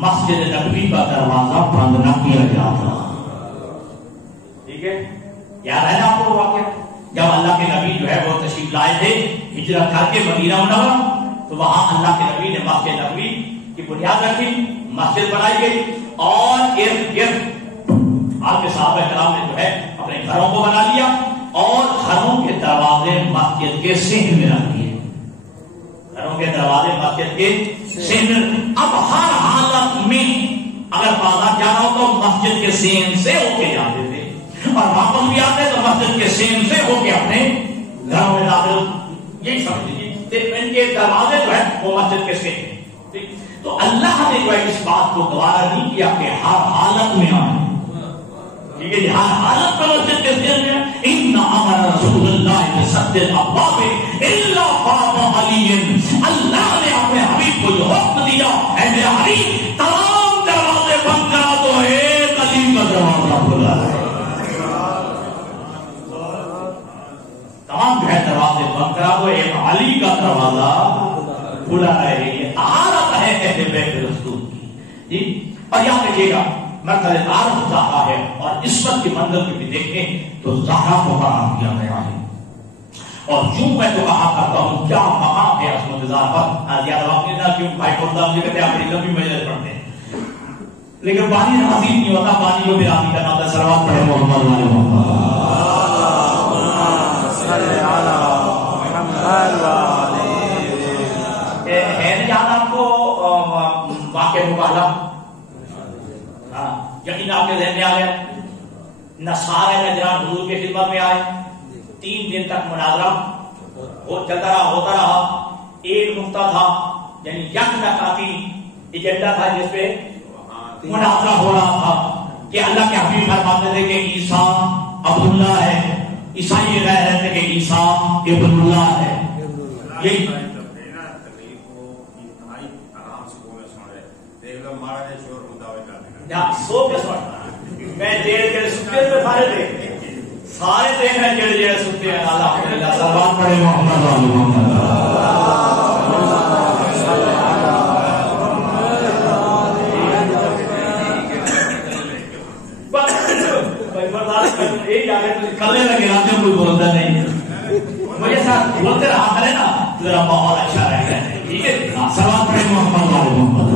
مسجد نبوی کا دروازہ بند نہ کیا جاتا، ٹھیک ہے، یاد ہے نا آپ کو واقعہ، جب اللہ کے نبی جو ہے وہ تشریف لائے تھے ہجرت کر کے مدینہ منورہ، تو وہاں اللہ کے نبی نے مسجد نبوی کی بنیاد رکھی، مسجد بنائی گئی، اور ارد گرد آپ کے صحابہ کرام نے جو ہے اپنے گھروں کو بنا لیا، اور گھروں کے دروازے مسجد کے صحن میں رکھ دیے، گھروں کے دروازے مسجد کے صحن میں۔ اب ہر حالت میں اگر بازار جانا ہو تو مسجد کے سین سے ہو کے جاتے تھے، اور واپس بھی آتے تو مسجد کے سین سے ہو کے اپنے گھروں میں داخل. یہی سمجھ لیجیے ان کے دروازے جو ہے وہ مسجد کے سین. تو اللہ نے جو ہے اس بات کو گوارا نہیں کیا کہ ہر حالت میں آئے. ٹھیک ہے جی، ہر حالت میں مسجد کے سین میں. ان امر رسول اللہ بسد الابواب الا باب علی. اللہ نے اپنے حبیب کو جو حکم دیا، اے میرے حبیب تمام دروازے بند کرا دو، ایک علی کا دروازہ کھلا ہے. تمام دروازے بند کرا دو، ایک علی کا دروازہ کھلا رہے. یہ طہارت ہے اہل بیت رسول کی. اور یاد رکھیے گا مرتبہ تعارف زہرا ہے، اور عصمت کی منزل کی بھی دیکھیں تو زہرا کو فراہم کیا گیا ہے. اور یوں میں تو کہا کرتا ہوں کیا مقام ہے عصمت زہرا پر. زیادہ وقت نہیں تھا، کیوں بھائی کو جی کہتے آپ بڑی لمبی مجلس پڑھتے ہیں، لیکن پانی راضی نہیں ہوتا. پانی کو بھی راضی کرنا ہوتا ہے. صلوات پڑھے محمد والے محمد. ہے یاد آپ کو واقع مباہلہ؟ یقین آپ کے ذہن میں آ گیا. نصارہ نجران حضور کی خدمت میں آئے، 3 دن تک مناظرہ چلتا رہا، ہوتا رہا. ایک نقطہ تھا، یعنی یک نکاتی ایجنڈا تھا جس پہ مناظرہ ہو رہا تھا کہ اللہ کے حبیب فرماتے تھے کہ عیسیٰ عبداللہ ہے، عیسائی یہ کہہ رہے تھے کہ عیسیٰ ابن اللہ ہے. یہی سو کے سمجھتا میں جیل کے سکتے میں سارے دیکھ ہیں جیل جیل سکتے ہیں. الحمدللہ. صلوات پڑھے محمد والے محمد. کرنے لگے راجے کوئی بولتا نہیں، مجھے ساتھ بولتے رہا کرے نا ذرا ماحول اچھا رہے گا. ٹھیک ہے. صلوات پڑھے محمد والے محمد.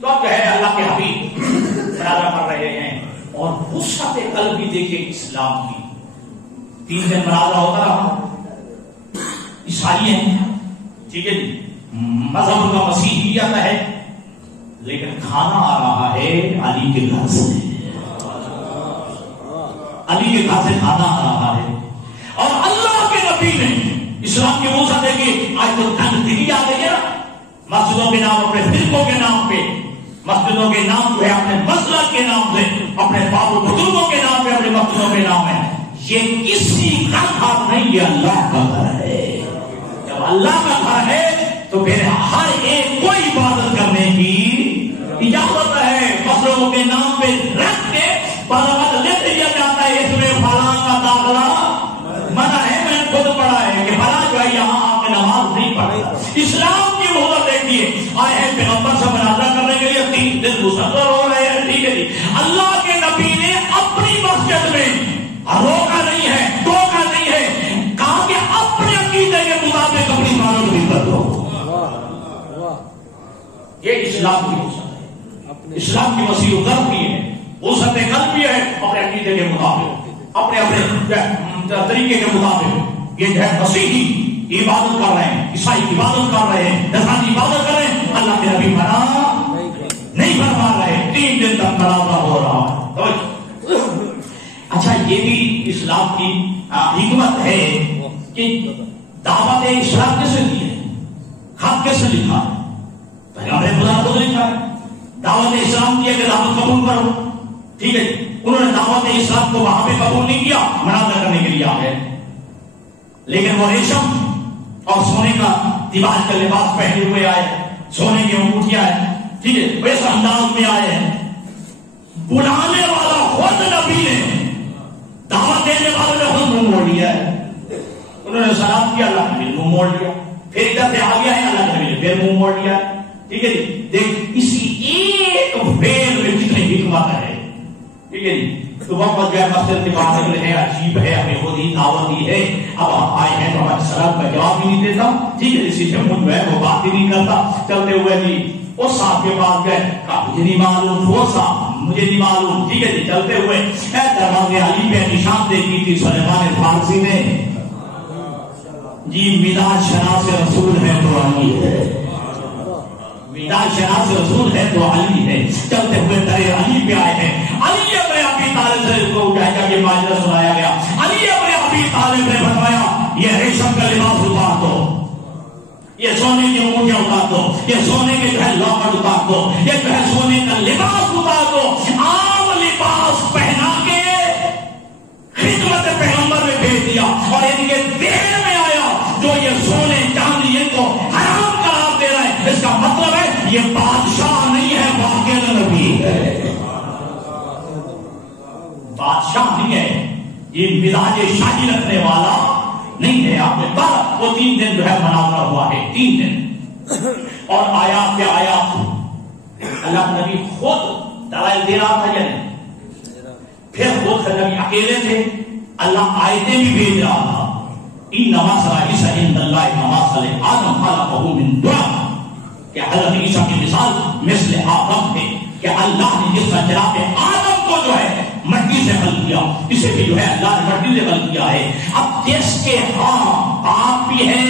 تو اب جو ہے اللہ کے حبیب مناظرہ کر رہے ہیں، اور وسعت قلب بھی دیکھیں اسلام کی. 3 دن مناظرہ ہوتا رہا. عیسائی ہیں، ٹھیک ہے جی، مذہب کا مسیحیت ہے، لیکن کھانا آ رہا ہے علی کے گھر سے. علی کے گھر سے کھانا آ رہا ہے. اور اللہ کے نبی نے اسلام کی وسعت دیکھی. آج تو تنگ دلی آ گئی ہے نا، مسجدوں کے نام اپنے فرقوں کے نام پہ، مسجدوں کے نام جو ہے اپنے مسلک کے نام سے، اپنے باب و بزرگوں کے نام پہ اپنے مسجدوں کے نام ہے. یہ کسی کا گھر نہیں، یہ اللہ کا گھر ہے. جب اللہ کا گھر ہے تو پھر ہر ایک کو عبادت کرنے کی اجازت ہے. مسجدوں کے نام پہ رکھ کے بغاوت لکھ دیا جاتا ہے اس میں فلاں کا داخلہ منع ہے. میں نے خود پڑھا ہے کہ فلاں جو ہے یہاں آ کے نماز نہیں پڑھتا. اسلام کی مہلت دیکھیے، آئے ہیں پیغمبر سے مناظرہ کرنے کے لیے، 3 دن مسلسل ہو رہے ہیں. ٹھیک ہے جی. اللہ کے نبی نے اپنی مسجد میں روکا نہیں ہے، ٹوکا نہیں ہے، کہا کہ اپنے عقیدے کے مطابق اپنی مانو بھی کر دو. یہ اسلام کی وسعت ہے. اسلام کی وسیع و درد بھی ہے، وسعت قلب بھی ہے. اپنے عقیدے کے مطابق، اپنے طریقے کے مطابق. یہ جو ہے مسیحی عبادت کر رہے ہیں، عیسائی عبادت کر رہے ہیں، نصرانی عبادت کر رہے ہیں، اللہ کے نبی منع نہیں فرما رہے. 3 دن تک مناظرہ ہو رہا. اچھا، یہ بھی اسلام کی حکمت ہے کہ دعوت اسلام کیسے دی ہے، خط کیسے لکھا ہے. پیغمبر خدا خود لکھا ہے، دعوت اسلام کی ہے کہ دعوت قبول کرو. ٹھیک ہے. انہوں نے دعوت اسلام کو وہاں پہ قبول نہیں کیا، مناظرہ کرنے کے لیے آ گئے. لیکن وہ ریشم اور سونے کا دیوار کا لباس پہنے ہوئے آئے، سونے کی انگوٹھیاں ہیں، ٹھیک ہے، ویسا انداز میں آئے ہیں. بلانے والا خود نبی نے، دعوت دینے والے نے خود منہ موڑ لیا ہے. انہوں نے سلام کیا، اللہ نے منہ موڑ لیا. پھر ادھر سے آ گیا ہے، اللہ کے نبی نے پھر منہ موڑ لیا. ٹھیک ہے جی. دیکھ اسی ایک فعل میں کتنی حکمت ہے. ٹھیک ہے جی. تو وقت جو ہے مسجد کے باہر نکلے ہیں، عجیب ہے، ہمیں خود ہی دعوت دی ہے، اب ہم آئے ہیں تو ہمارے سلام کا جواب بھی نہیں دیتا. ٹھیک ہے. اسی سے منہ جو ہے وہ بات ہی نہیں کرتا. چلتے ہوئے جی اس صاحب کے پاس گئے، کہا مجھے نہیں معلوم، وہ صاحب مجھے نہیں معلوم. ٹھیک ہے جی. چلتے ہوئے دروازے علی پہ نشان دیکھی تھی سلیمان فارسی نے. یہ میلاد شناس رسول ہے تو علی ہے، میلاد شناس رسول ہے تو علی ہے، چلتے ہوئے درے علی پہ آئے ہیں۔ علی اپنے ابی طالب سے اس کو اٹھایا جا کے ماجرا سنایا گیا۔ علی اپنے ابی طالب نے فرمایا یہ ریشم کا لباس اتار دو، یہ سونے کی انگوٹھیاں اتار دو، یہ سونے کے جو ہے لاکٹ اتار دو، یہ جو ہے سونے کا لباس اتار دو، عام لباس پہنا کے خدمت پیغمبر میں بھیج دیا اور ان کے ذہن میں آیا جو یہ سونے چاندی ان کو حرام قرار دے رہا ہے، اس کا مطلب ہے یہ بادشاہ نہیں ہے، واقعہ نبی ہے، بادشاہ نہیں ہے، یہ مزاج شاہی رکھنے والا نہیں ہے۔ آپ نے کہا وہ 3 دن جو ہے مناظرہ ہوا ہے، 3 دن، اور آیات پہ آیات اللہ کے نبی خود دلائل دے رہا تھا یا نہیں؟ پھر خود نبی اکیلے تھے، اللہ آیتیں بھی بھیج رہا تھا۔ انما مثل عیسی عند اللہ کمثل آدم خلقہ من تراب، کہ حضرت عیسیٰ کی مثال مثل آدم ہے، کہ اللہ نے جس طرح جناب آدم کو جو ہے مٹی سے خلق کیا، اسے بھی جو ہے اللہ نے مٹی سے خلق کیا ہے۔ اب جس کے ہاں باپ بھی ہے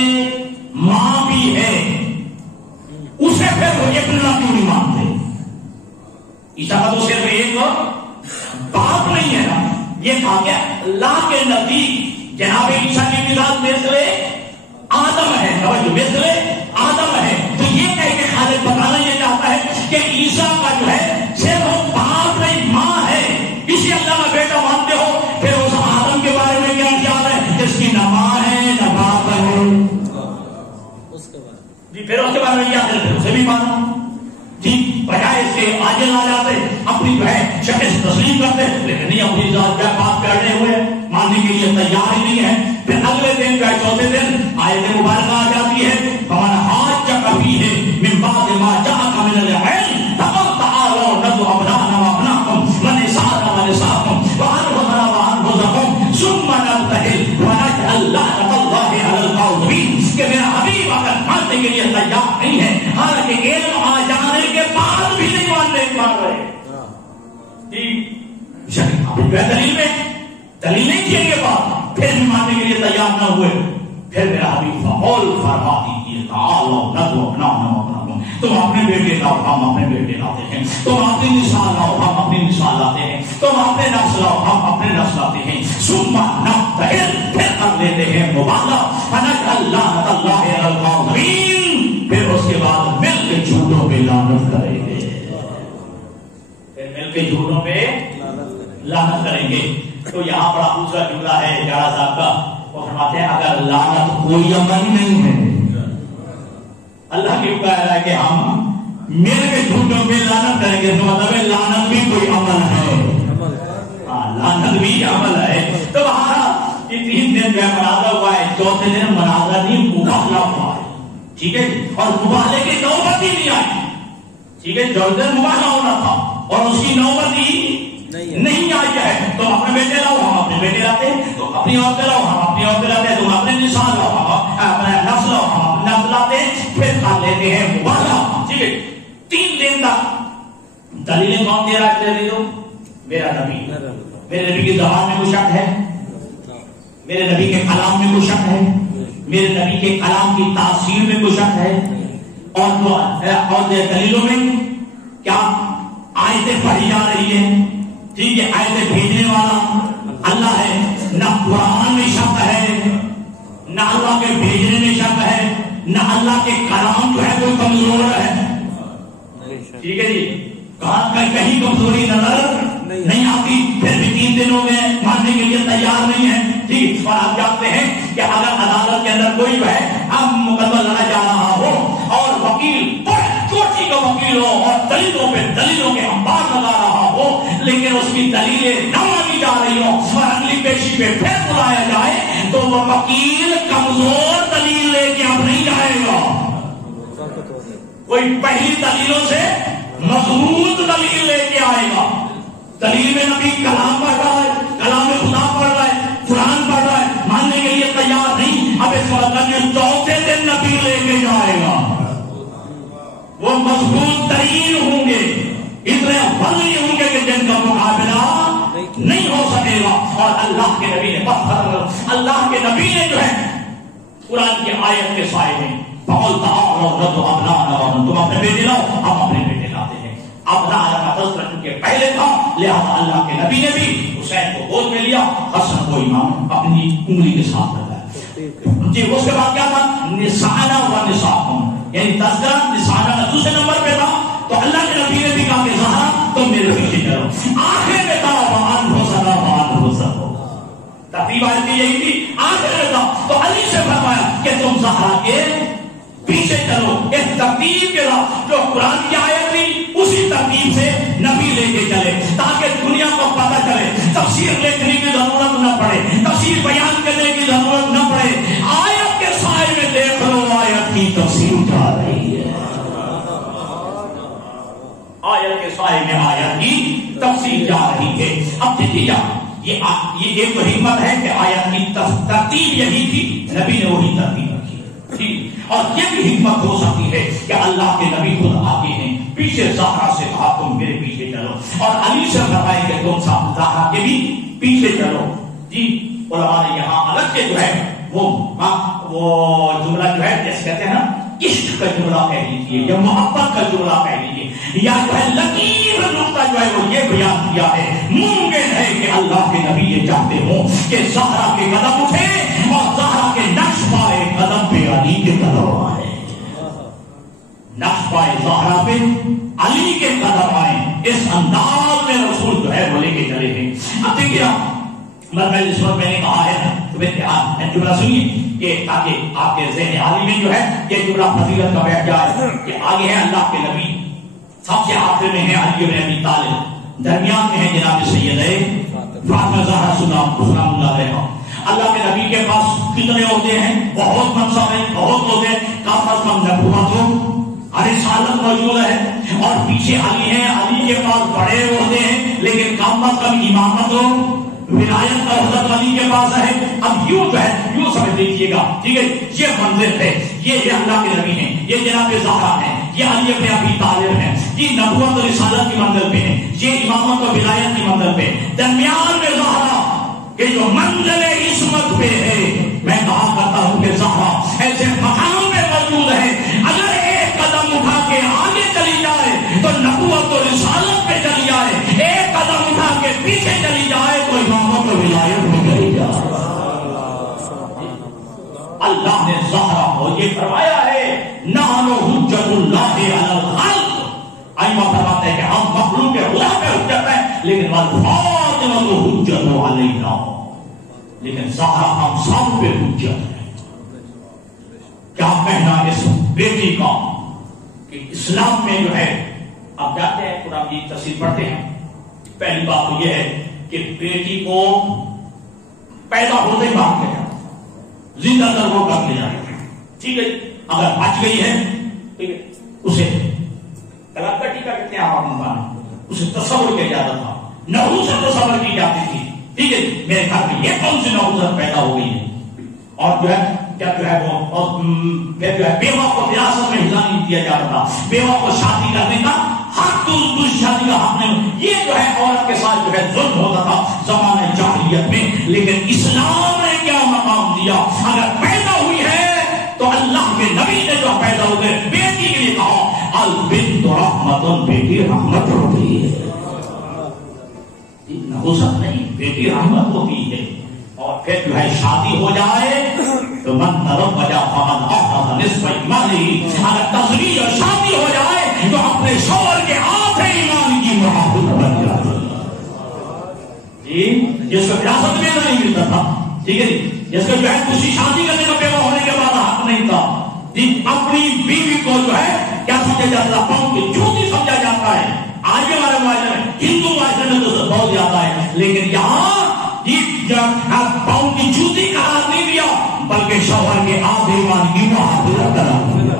ماں بھی ہے، اسے پھر وہ ابن کیوں نہیں مانتے؟ عیسیٰ کا تو صرف ایک باپ نہیں ہے نا، یہ کہا کہ اللہ کے نزدیک جناب عیسیٰ کی مثال مثل آدم ہے، مثل آدم ہے، تو یہ کہہ کے خالق بتانا یہ چاہتا ہے کہ عیسیٰ کا جو ہے صرف باپ نہیں ماں ہے، اسی اللہ کا بیٹا مانتے ہو، پھر اس آدم کے بارے میں کیا خیال ہے جس کی نہ ماں ہے نہ باپ ہے؟ جی پھر اس کے بارے میں کیا ہے؟ پھر اسے بھی مانو جی، بجائے اس کے آگے نہ جاتے، اپنی جو ہے شخص تسلیم کرتے، لیکن نہیں اپنی ذات کا بات کرنے ہوئے ماننے کے لیے تیار ہی نہیں ہے۔ پھر اگلے دن کا چوتھے دن آیت مبارکہ آ جاتی ہے، فمن حاجک فیہ من بعد ما جاءک من العلم فقل تعالوا ندعو ابناءنا وابناءکم ونساءنا ونساءکم وانفسنا وانفسکم ثم نبتہل ونجعل لعنۃ اللہ علی الکاذبین، کہ میرا حبیب اگر ماننے کے لیے تیار نہیں ہے، حالانکہ علم آ جانے کے بعد بھی نہیں مان رہے دلیل میں دلیل نہیں کیے گے بات، پھر بھی ماننے کے لیے تیار نہ ہوئے، پھر میرا حبیب فقول فرما دیجیے تعالوا ندعو ابناءنا وابناءکم، تم اپنے بیٹے لاؤ ہم اپنے بیٹے لاتے ہیں، تم اپنی نساء لاؤ ہم اپنی نساء لاتے ہیں، تم اپنے نفس لاؤ ہم اپنے نفس لاتے ہیں، ثم نبتہل پھر کر لیتے ہیں مباہلہ، فنجعل لعنۃ اللہ علی الکاذبین، پھر اس کے بعد مل کے جھوٹوں پہ لعنت کریں گے، پھر مل کے جھوٹوں پہ لعنت کریں گے۔ تو یہاں بڑا دوسرا جملہ ہے جارا صاحب کا، وہ فرماتے ہیں اگر لعنت کوئی عمل نہیں ہے، اللہ کی کہہ رہا ہے کہ ہم مل کے جھوٹوں پہ لعنت کریں گے، تو مطلب ہے لعنت بھی کوئی عمل ہے، ہاں لعنت بھی عمل ہے۔ تو ہمارا یہ 3 دن جو ہے مناظرہ ہوا ہے، چوتھے دن مناظرہ نہیں مباہلہ ہوا ہے، ٹھیک ہے، اور مباہلے کی نوبت ہی نہیں آئی، ٹھیک ہے، جو دن مباہلہ ہونا تھا اور اس کی نوبت ہی نہیں آئی ہے، تو اپنے بیٹے لاؤ ہم اپنے بیٹے لاتے ہیں، تو اپنی عورتیں لاؤ ہم اپنی عورتیں لاتے ہیں، تم اپنے نساء لاؤ ہم اپنے نفس لاؤ ہم اپنے نفس لاتے ہیں، پھر کر لیتے ہیں مباہلہ، ٹھیک ہے۔ 3 دن تک دلیلیں کون دے رہا ہے؟ دلیلوں میرا نبی، میرے نبی کی زبان میں کوئی شک ہے؟ میرے نبی کے کلام میں کوئی شک ہے؟ میرے نبی کے کلام کی تاثیر میں کوئی شک ہے؟ اور دلیلوں میں کیا آیتیں پڑھی جا رہی ہے، ٹھیک ہے، آیتیں بھیجنے والا اللہ ہے، نہ قرآن میں شک ہے، نہ اللہ کے بھیجنے میں شک ہے، نہ اللہ کے کلام جو ہے کوئی کمزور ہے، ٹھیک ہے جی، کہیں کمزوری نظر نہیں آتی، پھر بھی 3 دنوں میں ماننے کے لیے تیار نہیں ہے، ٹھیک۔ اور آپ جانتے ہیں کہ اگر عدالت کے اندر کوئی جو ہے اب مقدمہ لڑا جا رہا ہو اور وکیل چوٹی کا وکیل ہو اور دلیلوں پہ دلیلوں کے انبار لگا رہا ہو، لیکن اس کی دلیلیں نہ مانی جا رہی ہوں اور اگلی پیشی پہ پھر بلایا جائے، تو وہ وکیل کمزور دلیل لے کے اب نہیں جائے گا، کوئی پہلی دلیلوں سے مضبوط دلیل لے کے آئے گا۔ دلیل میں نبی کلام پڑھ رہا ہے، کلام خدا پڑھ رہا ہے، قرآن پڑھ رہا ہے، ماننے کے لیے تیار نہیں، اب اس کا مطلب چوتھے دن نبی لے کے جائے گا، وہ مضبوط ترین ہوں گے، اتنے بلی ہوں گے کہ جن کا مقابلہ نہیں ہو سکے گا۔ اور اللہ کے نبی نے اللہ کے نبی نے جو ہے قرآن کی آیت کے سائے میں بہت تم اپنے بیٹے لاؤ، ہم اپنے بیٹے لاتے ہیں. ابنا کا تذکرہ چونکہ پہلے تھا لہذا اللہ کے نبی نے بھی حسین کو گود میں لیا، حسن کو امام اپنی انگلی کے ساتھ لگایا. جی اس کے بعد کیا تھا؟ نسانا و نساءکم، یعنی تذکرہ نسانا دوسرے نمبر پہ تھا تو اللہ کے نبی نے بھی کہا کہ زہرا تم میرے پیچھے چلو. آخر میں کہا ترتیب آیت کی یہی تھی. آخر میں تھا تو علی سے فرمایا کہ تم زہرا کے پیچھے چلو. اس ترتیب کے ساتھ جو قرآن کی آیت تھی اسی ترتیب سے نبی لے کے چلے تاکہ دنیا کو پتہ چلے. تفسیر دیکھنے کی ضرورت نہ پڑے، تفسیر بیان کرنے کی ضرورت نہ پڑے. آیت کے سائے میں دیکھ لو آیت کی تفسیر جا رہی ہے. آیت کے سائے میں آیت کی تفسیر جا رہی ہے. اب دیکھیے یہ ایک تو حکمت ہے کہ آیت کی ترتیب یہی تھی، نبی نے وہی ترتیب رکھی. اور یہ بھی حکمت ہو سکتی ہے کہ اللہ کے نبی خود آتے ہیں پیچھے زہرا سے کہا تم میرے پیچھے چلو، اور علی سے فرمائے کہ تم زہرا کے بھی پیچھے چلو. جی علماء نے یہاں الگ سے جو ہے وہ جملہ جو ہے جیسے کہتے ہیں نا عشق کا جملہ کہہ لیجیے یا محبت کا جملہ کہہ لیجیے یا جو ہے لطیف نقطہ جو ہے وہ یہ بیان کیا ہے. ممکن ہے کہ اللہ کے نبی یہ چاہتے ہوں کہ زہرا کے قدم اٹھے اور زہرا کے نقش پائے قدم پہ علی کے قدم آئے، نقش پائے زہرا پہ علی کے قدم آئے. اس انداز میں رسول جو ہے وہ لے کے چلے ہیں. اب دیکھیے اس وقت میں نے کہا ہے جملہ سنیے کہ تاکہ آپ کے ذہن عالی میں جو ہے یہ جملہ فضیلت کا بیٹھ جائے کہ آگے ہے اللہ کے نبی، سب سے آخر میں ہے علی بن ابی طالب، درمیان میں ہے جناب سید فاطمہ زہرا سلام اللہ علیہ. اللہ کے نبی کے پاس کتنے عہدے ہیں؟ بہت منصب ہیں، بہت عہدے. کم از کم نبوت ہو، رسالت موجود ہے، اور پیچھے علی ہے، علی کے پاس بڑے عہدے ہیں لیکن کم از کم امامت ہو، ولایت کا حضرت علی کے پاس ہے. اب یوں جو ہے یوں سمجھ لیجیے گا، ٹھیک ہے. یہ منزل ہے، یہ اللہ کے نبی ہیں، یہ جناب زہرا ہیں، یہ علی بن ابی طالب ہیں، یہ نبوت اور رسالت کی منزل پہ ہیں، یہ امامت اور ولایت کی منزل پہ. درمیان میں زہرا کہ جو منزل عصمت پہ ہے، میں کہا کرتا ہوں کہ زہرا ایسے مقام میں موجود ہے اگر ایک قدم اٹھا کے آگے چلی جائے تو نبوت اور رسالت پہ چلی جائے، ایک قدم اٹھا کے پیچھے چلی جائے تو امامت اور ولایت پہ چلی جائے. اللہ نے زہرا کو یہ فرمایا ہے نحن حجت اللہ علی الخلق. ائمہ فرماتے ہیں کہ ہم مخلوق کے خدا پہ حجت ہیں لیکن والفاطمہ حجت علینا، لیکن زہرا ہم سب پہ حجت ہے. کیا کہنا اس بیٹی کا کہ اسلام میں جو ہے آپ جاتے ہیں قرآن کی تفسیر پڑھتے ہیں. پہلی بات تو یہ ہے کہ بیٹی کو پیدا ہوتے ہی باہر کیا جاتا، زندہ تر وہ کر لیا جاتا، ٹھیک ہے. اگر بچ گئی ہے ٹھیک ہے اسے طلاق کا ٹیکا کہتے ہیں آپ، اسے تصور کیا جاتا تھا، نحوست تصور کی جاتی تھی. ٹھیک ہے میرے گھر میں یہ کون سی نحوست پیدا ہو گئی ہے. اور جو ہے کیا جو ہے وہ جو ہے بیوہ کو وراثت میں حصہ نہیں دیا جاتا تھا، بیوہ کو شادی کرنے کا حق دوسری شادی کا حق نہیں. یہ جو ہے عورت کے ساتھ جو ہے ظلم ہوتا تھا زمانہ جاہلیت میں. لیکن اسلام نے کیا مقام دیا، اگر پیدا ہوئی ہے تو اللہ کے نبی نے جو پیدا ہو گئے بیٹی کے لیے کہا البنت رحمت، بیٹی رحمت ہوتی ہے، نحوست نہیں، بیٹی رحمت ہوتی ہے. اور پھر جو ہے شادی ہو جائے تو من تزوج فمن احرز نصف ایمانہ، اگر تزویج اور شادی ہو جائے تو اپنے شوہر کے آدھے ایمان کی محافظ بن جاتی ہے. جی جس کو وراثت میں نہیں ملتا تھا، ٹھیک ہے جس کو جو ہے کسی شادی کرنے کا بیوہ ہونے کے بعد حق نہیں تھا، اپنی بیوی کو جو ہے کیا سمجھا جاتا ہے، پاؤں کی جوتی سمجھا جاتا ہے. آج ہمارے معاشرے میں ہندو معاشرے میں تو بہت زیادہ ہے، لیکن یہاں پاؤں کی جوتی قرار نہیں دیا بلکہ شوہر کے آدھے ایمان کی محافظت قرار دیا.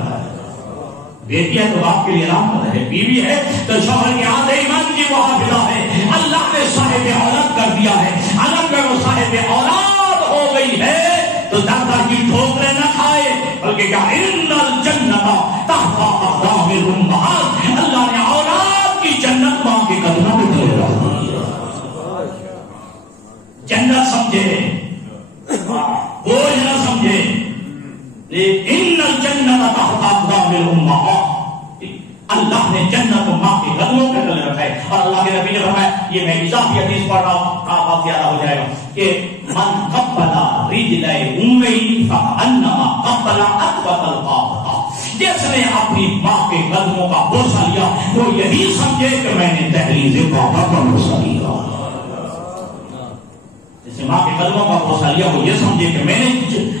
بیٹی ہے تو آپ کے لیے رحمت ہے، بیوی ہے تو شوہر کے آدھے ایمان کی محافظہ ہے. اللہ نے صاحب اولاد کر دیا ہے، اگر وہ صاحب اولاد ہو گئی ہے تو دادا کی ٹھوکریں نہ کھائے بلکہ کیا ان الجنت تحت اقدام الامہات، اللہ نے اولاد کی جنت ماں کے قدموں میں دے رہا ہے. جنت سمجھے، بوجھ نہ سمجھے. اللہ نے جنت کو ماں کے قدموں کے تلے رکھا ہے. اور اللہ کے نبی نے فرمایا, یہ میں اضافی حدیث پڑھ رہا ہوں, آپ زیادہ ہو جائے گا, کہ من قبل رجل امه فانما قبل اطبق القابض, جس نے اپنی ماں کے قدموں کا بوسہ لیا وہ یہی سمجھے کہ میں نے دہلیز کعبہ کا بوسہ لیا. ماں کے قدموں کا بوسہ لیا وہ یہ سمجھے کہ میں نے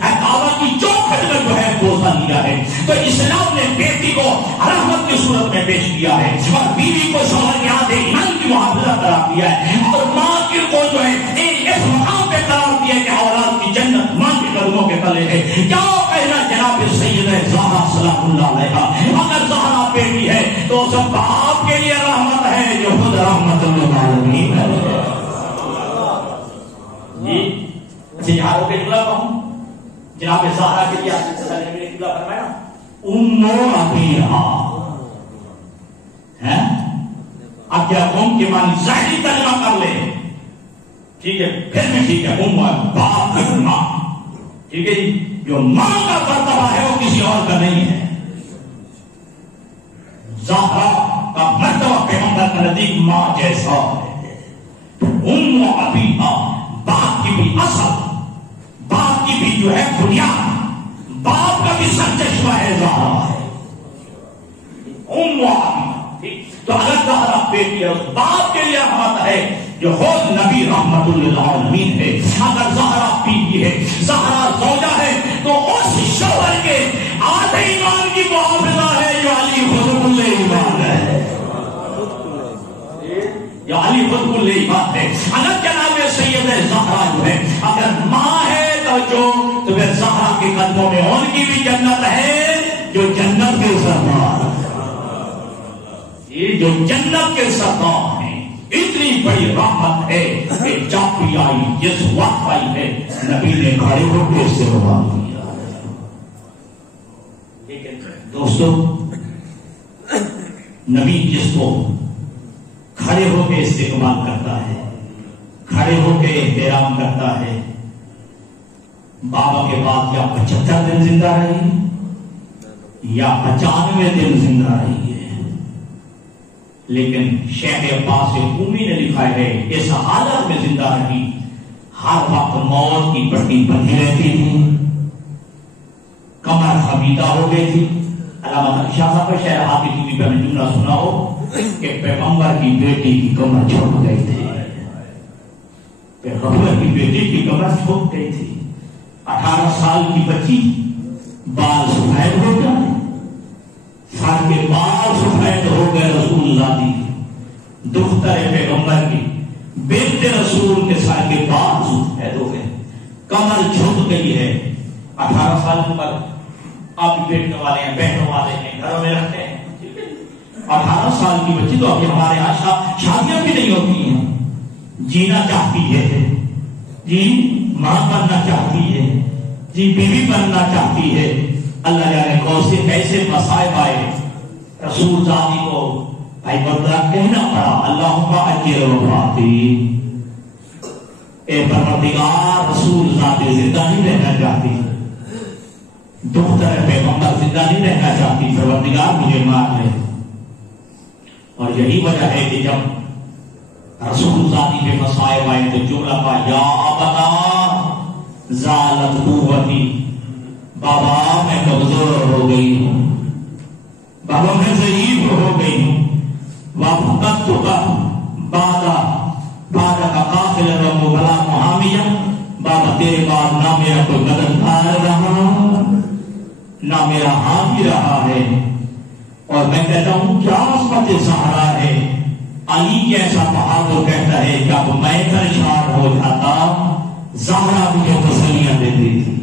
کعبہ کی چوکھٹ میں جو ہے بوسہ لیا ہے. تو اسلام نے بیٹی کو رحمت کی صورت میں پیش کیا ہے, اور بیوی کو شوہر کے ہاتھ ایمان کی محافظت قرار دیا ہے, اور ماں کی کو جو ہے اس مقام پہ قرار دیا کہ اولاد کی جنت ماں کے قدموں کے تلے ہے. کیا کہنا جناب سیدہ زہرا سلام اللہ علیہا, اگر زہرا بیٹی ہے تو سب باپ کے لیے رحمت ہے جو خود رحمت للعالمین ہے. جی یہاں کے جملہ کہوں, جناب زہرا کے لیے جملہ فرمایا نا, ام ابیہا ہے. اب کیا ام کے معنی ظاہری ترجمہ کر لے, ٹھیک ہے, پھر بھی ٹھیک ہے, ام باپ ماں, ٹھیک ہے جی. جو ماں کا مرتبہ ہے وہ کسی اور کا نہیں ہے. زہرا کا مرتبہ پیغمبر کے نزدیک ماں جیسا ہے. ام ابیہا, باپ کی بھی اصل, باپ کی بھی جو ہے بنیاد, باپ کا بھی سرچشمہ ہے زہرا ہے. ام ابیہا, تو اگر زہرا بیٹی ہے اس باپ کے لیے رحمت ہے جو خود نبی رحمت للعالمین ہے. اگر زہرا بیوی ہے, زہرا زوجہ ہے, تو اس شوہر کے آدھے ایمان کی محافظہ ہے جو علی خود کل ایمان ہے, جو علی خود کل ایمان ہے. اگر جناب سید زہرا جو ہے اگر ماں ہے تو پھر زہرا کے قدموں میں ان کی بھی جنت ہے جو جنت کے سردار, یہ جو جنت کے سردار ہیں. اتنی بڑی رحمت ہے کہ جب بھی آئی, جس وقت آئی ہے, نبی نے کھڑے ہو کے استقبال کیا. لیکن دوستو, نبی جس کو کھڑے ہو کے استقبال کرتا ہے, کھڑے ہو کے احترام کرتا ہے, بابا کے بعد یا 75 دن زندہ رہی یا 95 دن زندہ رہی ہے. لیکن شیخ عباس قومی نے لکھا ہے اس حالت میں زندہ رہی, ہر وقت موت کی پٹی بندھی رہتی تھی, کمر خمیدہ ہو گئی تھی. علامہ شاہ صاحب کا شعر آپ کی ٹی وی پہ میں جملہ سنا ہو کہ پیغمبر کی بیٹی کی کمر چھوٹ گئی تھی, پیغمبر کی بیٹی کی کمر چھوٹ گئی تھی. 18 سال کی بچی, بال سفید ہو گئے, سر کے بال سفید ہو گئے رسول اللہ کی, دختر پیغمبر کی بیٹے رسول کے سر کے بال سفید ہو گئے, کمر جھک گئی ہے. 18 سال کی عمر, آپ بیٹنے والے ہیں, بہنوں والے ہیں, گھروں میں رکھتے ہیں. 18 سال کی بچی تو ابھی ہمارے یہاں شادیاں بھی نہیں ہوتی ہیں, جینا چاہتی ہے جی, ماں بننا چاہتی ہے جی, بیوی بننا چاہتی ہے. اللہ جانے کون سے کیسے مصائب آئے, رسول ذاتی کو بھائی بندہ کہنا پڑا اللہم اجر وفاتی, اے پروردگار رسول ذاتی زندہ نہیں رہنا چاہتی, دختر پیغمبر زندہ نہیں رہنا چاہتی, پروردگار مجھے مار لے. اور یہی وجہ ہے کہ جب رسول ذاتی پہ مصائب آئے تو جملہ کا یا ابتا زالت قوتی, بابا میں کمزور ہو گئی ہوں, بابا میں ضعیف ہو گئی ہوں. وفقت کا بادا کا قافل رب بلا محامیہ, بابا تیرے بعد نہ میرا کوئی مددگار رہا نہ میرا حامی رہا ہے. اور میں کہتا ہوں کیا عصمت زہرا ہے, علی جیسا بہادر کہتا ہے جب میں پریشان ہو جاتا زہرا مجھے تسلیاں دیتی تھی.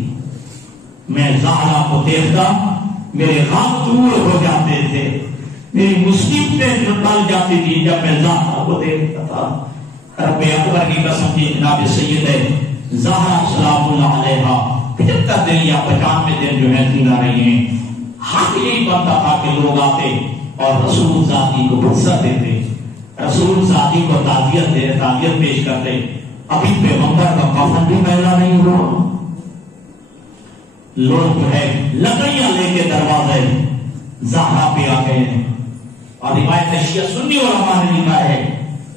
میں زہرا کو دیکھتا میرے غم دور ہو جاتے تھے, میری مصیبتیں ٹل جاتی تھی جب میں زہرا کو دیکھتا تھا. رب اکبر کی قسم کی جناب سید زہرا سلام اللہ علیہا 75 دن یا 95 دن جو ہے زندہ رہی ہیں. حق یہی بنتا تھا کہ لوگ آتے اور رسول ذاتی کو بھرسا دیتے, رسول ذاتی کو تعزیت پیش کرتے. ابھی پیغمبر کا کفن بھی میلا نہیں ہوا, لوگ جو ہے لکڑیاں لے کے دروازے زہرا پہ آ گئے ہیں. اور روایت شیعہ سنی علماء نے لکھا ہے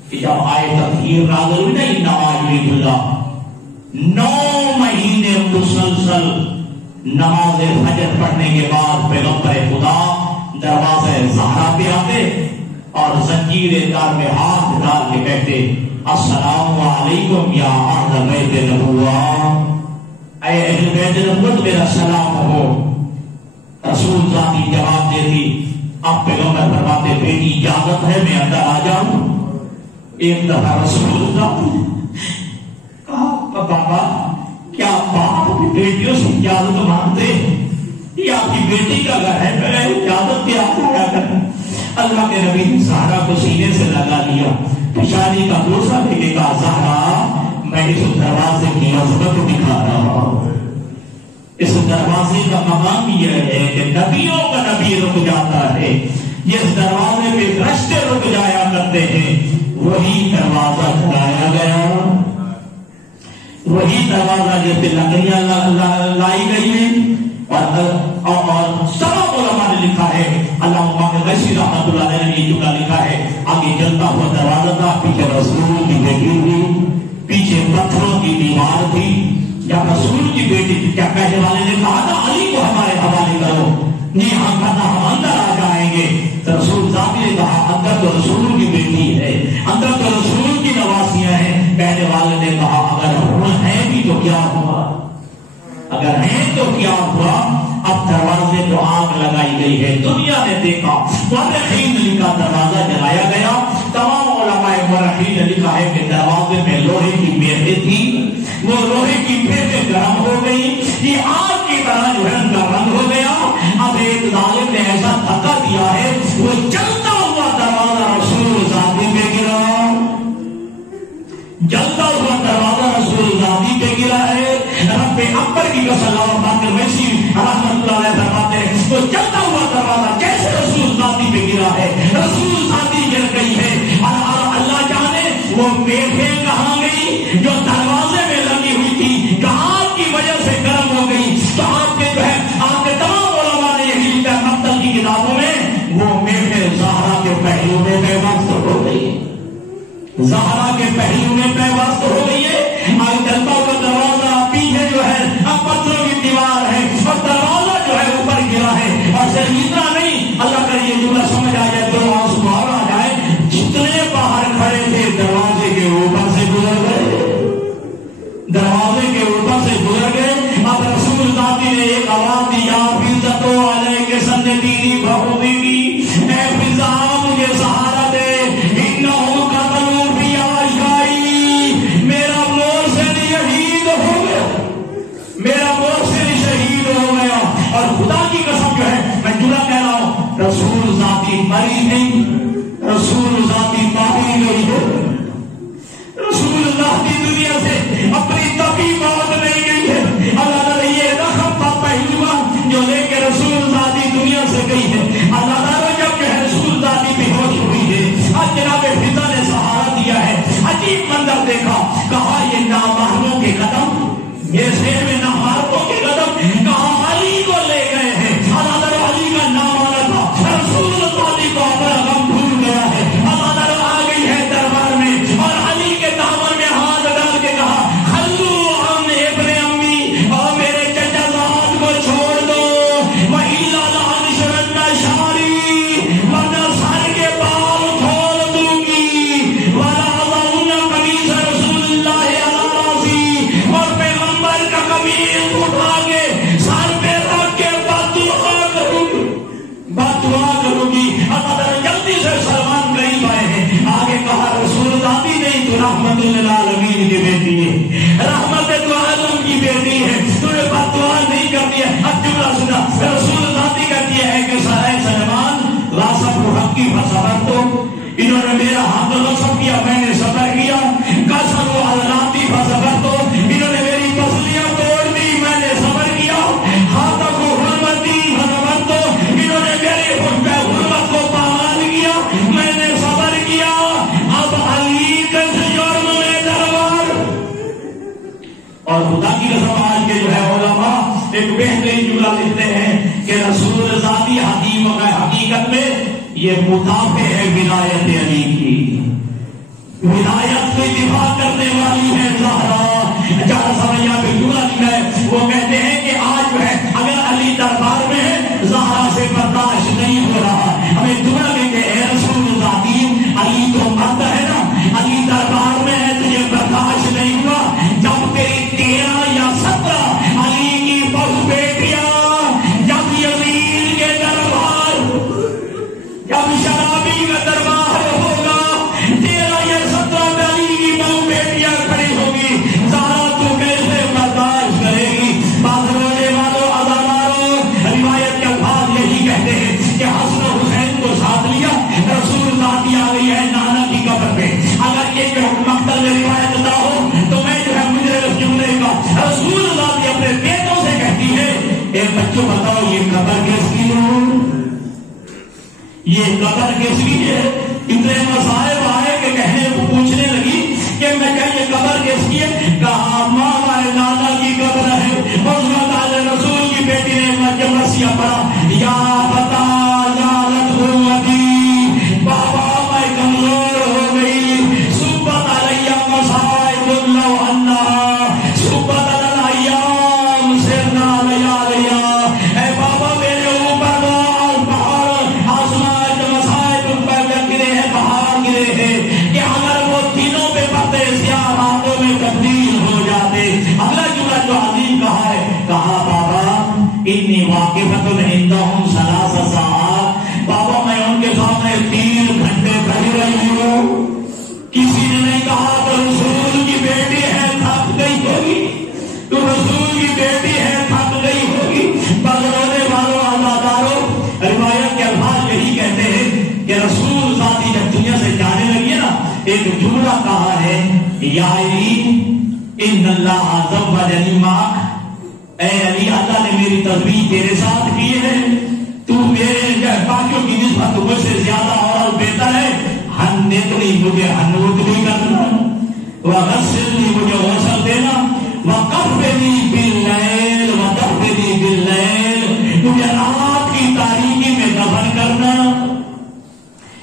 کہ جب آئے تطہیر نازل ہوئی نہیں نماز اللہ 9 مہینے مسلسل نماز فجر پڑھنے کے بعد پیغمبر خدا دروازے زہرا پہ آتے اور زنجیر دار میں ہاتھ ڈال کے کہتے السلام علیکم یا اہل بیت نبوہ، اے اہل بیت نبوت میرا سلام ہو. رسول ذاتی جواب دیتی اب پیغمبر فرماتے بیٹی اجازت ہے میں اندر آ جاؤں. ایک دفعہ رسول ذاتی کہا بابا کیا باپ اپنی بیٹیوں سے اجازت مانگتے؟ یہ آپ کی بیٹی کا گھر ہے، میں اجازت کیا کریں. اللہ کے نبی نے زہرا کو سینے سے لگا لیا، پیشانی کا بوسہ لے کے کہا زہرا میں اس دروازے کی عظمت دکھا رہا ہوں. اس دروازے کا مقام یہ ہے کہ نبیوں کا نبی رک جاتا ہے. جس دروازے پہ رشتے رک جایا کرتے ہیں وہی دروازہ کھلایا گیا، وہی دروازہ جس پہ لکڑیاں لائی گئی ہیں. اور سب علماء نے لکھا ہے، علامہ غیثی رحمۃ اللہ علیہ نے جملہ لکھا ہے آگے جلتا ہوا دروازہ تھا، پیچھے رسول کی بیٹی تھی، پیچھے پتھروں کی دیوار تھی. جب رسول کی بیٹی کیا کہنے والے نے کہا تھا علی کو ہمارے حوالے کرو، نہیں ہم کہنا ہم اندر آ جائیں گے. تو رسول ذاتی نے کہا اندر تو رسول کی بیٹی ہے، اندر تو رسول کی نواسیاں ہیں. کہنے والے نے کہا اگر ہیں بھی تو کیا ہوا، اگر ہیں تو کیا ہوا. اب دروازے کو آگ لگائی گئی ہے. دنیا نے دیکھا مورخین نے لکھا دروازہ جلایا گیا. تمام علماء مورخین نے لکھا ہے کہ دروازے میں لوہے کی میخیں تھی، وہ لوہے کی میخیں گرم ہو گئی، یہ آگ کی طرح جو ہے ان کا رنگ ہو گیا. اب ایک ظالم نے ایسا دھکا دیا ہے وہ جلتا ہوا دروازہ رسول ذاتی پہ گرا، جلتا ہوا دروازہ رسول ذاتی پہ گرا ہے. رب اکبر کی قسم باقر ویسی رحمت اللہ علیہ فرماتے ہیں وہ جلتا ہوا دروازہ کیسے رسول ذاتی پہ گرا ہے، رسول ذاتی گر گئی ہے. اللہ جانے وہ میخیں کہاں گئی جو دروازے میں لگی ہوئی تھی، کہاں کی وجہ سے گرم ہو گئی. تو آپ کے جو ہے آپ کے تمام علماء نے یہی لکھا مقتل کی کتابوں میں وہ میخیں زہرا کے پہلو میں پیوست ہو گئی، زہرا کے پہلو میں پیوست ہو گئی ہے. آج چلتا ہوا دروازہ پیچھے جو ہے اب پتھروں کی دیوار ہے اور دروازہ جو ہے اوپر گرا ہے. اور صرف اتنا نہیں، اللہ کا یہ جملہ سمجھ آ جائے تو آنسو اور آ جائے، جتنے باہر کھڑے تھے دروازے کے اوپر سے گزر گئے، دروازے کے اوپر سے گزر گئے. اب رسول ذاتی نے ایک آواز دی یا فضا علیہ کے سندی بہودی کی، اے فضا مجھے سہارا دے، انہو قتلوا فی عشائی، میرا مرسل شہید ہو گیا، میرا مرسل شہید ہو گیا. اور خدا کی قسم جو ہے میں جملہ کہہ رہا ہوں رسول ذاتی مری نہیں، رسول ذاتی ماری نہیں ہے، رسول ذاتی دنیا سے اپنی طبی موت نہیں گئی ہے. اللہ تعالیٰ یہ رقم کا پہلوا جو لے کے رسول ذاتی دنیا سے گئی ہے. اللہ تعالیٰ جب جو ہے رسول ذاتی بے ہوش ہوئی ہے، آج جناب فضا نے سہارا دیا ہے. عجیب منظر دیکھا، کہا یہ نامحرموں کے قدم، یہ شہر میں نامحرموں کے قدم کہاں علی کو لے گئے ہیں. اللہ تعالیٰ علی کا نام آنا تھا، رسول ذاتی کو اپنا غم بھول گیا ہے. اللہ تعالیٰ آ گئی ہے دربار میں اور علی کے دامن میں ہاتھ ڈال کے کہا خلو عن ابن امی، اور میرے چچا زاد کو چھوڑ دو، وَإِلَّا لَأَنشُرَنَّ شَعْرِي، ورنہ سر کے بال کھول دوں گی، وَلَأَضَعُنَّ قَمِيصَ رسول اللہ عَلَىٰ رَأْسِي، اور پیغمبر کا قمیص اٹھا کے سر پہ رکھ کے بددعا کروں گی، بددعا کروں گی. اللہ تعالیٰ جلدی سے سلمان قریب آئے ہیں. آگے کہا رسول ذاتی نہیں تو رحمت للعالمین کی بیٹی ہے، رحمت تو عالم کی بیٹی ہے، تو نے بددعا نہیں کرتی ہے. اب جملہ سنا، رسول ذاتی کہتی ہے کہ سارے سلمان لا صبر حقی فصبر، تو انہوں نے میرا حق نصب کیا میں نے صبر کیا، قسم علاتی فصبر، تو انہوں نے میری پسلیاں توڑ دی میں نے صبر کیا، ہاتھ کو حرمتی فصبر، تو انہوں نے میری حرمت کو پامال کیا میں نے صبر کیا. اب علی کس جرم میں دربار. اور خدا کی قسم آج کے جو ہے علماء ایک بہترین جملہ لکھتے ہیں کہ رسول ذاتی حکیم حقیقت میں یہ مدافع ہے ولایت علی کی، ولایت کو دفاع کرنے والی ہے زہرا۔ جہاں سمجھا پہ جملہ لکھا ہے وہ کہتے ہیں کہ آج جو ہے اگر علی دربار میں ہے زہرا سے برداشت نہیں ہو رہا، ہمیں جملہ کہیں کہ اے رسول ذاتی علی تو مرد ہے نا، علی دربار میں ہے تو یہ برداشت نہیں ہوا جب تیری 13 یا 17 علی کی بہو بیٹیاں جب یزید کے دربار، جب شرابی کا دربار ہوگا، 13 یا 17 علی کی بہو بیٹیاں کھڑی ہوگی، زہرا تو کیسے برداشت کرے گی؟ بات رونے والوں اداروں روایت کے الفاظ یہی کہتے ہیں کہ حسن و حسین کو ساتھ لیا، رسول ذاتی آ گئی ہے نانا کی قبر پہ۔ اگر یہ جو مقتل میں روایت نہ ہو تو میں جو ہے مجھے اس جملے کا رسول ذاتی اپنے بیٹوں سے کہتی ہے اے بچوں بتاؤ یہ قبر کس کی ہے؟ یہ قبر کس کی ہے؟ اتنے مسائل آئے کہ کہنے پوچھنے لگی کہ میں کہا یہ قبر کس کی ہے؟ کہا ماما نانا کی قبر ہے۔ رسول کی بیٹی نے جب رسیہ پڑھا یا بتا بابا میں کمزور ہو گئی، صبح علیہ مسائل اللہ اللہ صبح الایام سرنا لیا اے بابا میرے اوپر پہاڑ آسمان کے مسائل پر گرے ہیں، پہاڑ گرے ہیں کہ اگر وہ دنوں پہ پتے سیاہ راتوں میں تبدیل ہو جاتے۔ اگلا جملہ جو عظیم کہا ہے، کہا بابا انی واقفۃ عندہم ثلاث ساعات، بابا میں ان کے سامنے 3 گھنٹے کھڑی رہی ہوں۔ کسی نے نہیں کہا تو رسول کی بیٹی ہے تھک گئی ہوگی، تو رسول کی بیٹی ہے تھک گئی ہوگی۔ بدرونے والوں عزاداروں روایت کے الفاظ یہی کہتے ہیں کہ رسول ذاتی جب دنیا سے جانے لگی نا ایک جملہ کہا ہے یا علی ان اللہ زوجنی معک، اے علی اللہ نے میری تزویج تیرے ساتھ کی ہے، تو میرے باقیوں کی نسبت مجھ سے زیادہ اور بہتر ہے، ہنتنی مجھے ہنوت بھی کرنا، وغسلنی مجھے غسل دینا، وکفنی باللیل ودفنی باللیل مجھے رات کی تاریکی میں دفن کرنا۔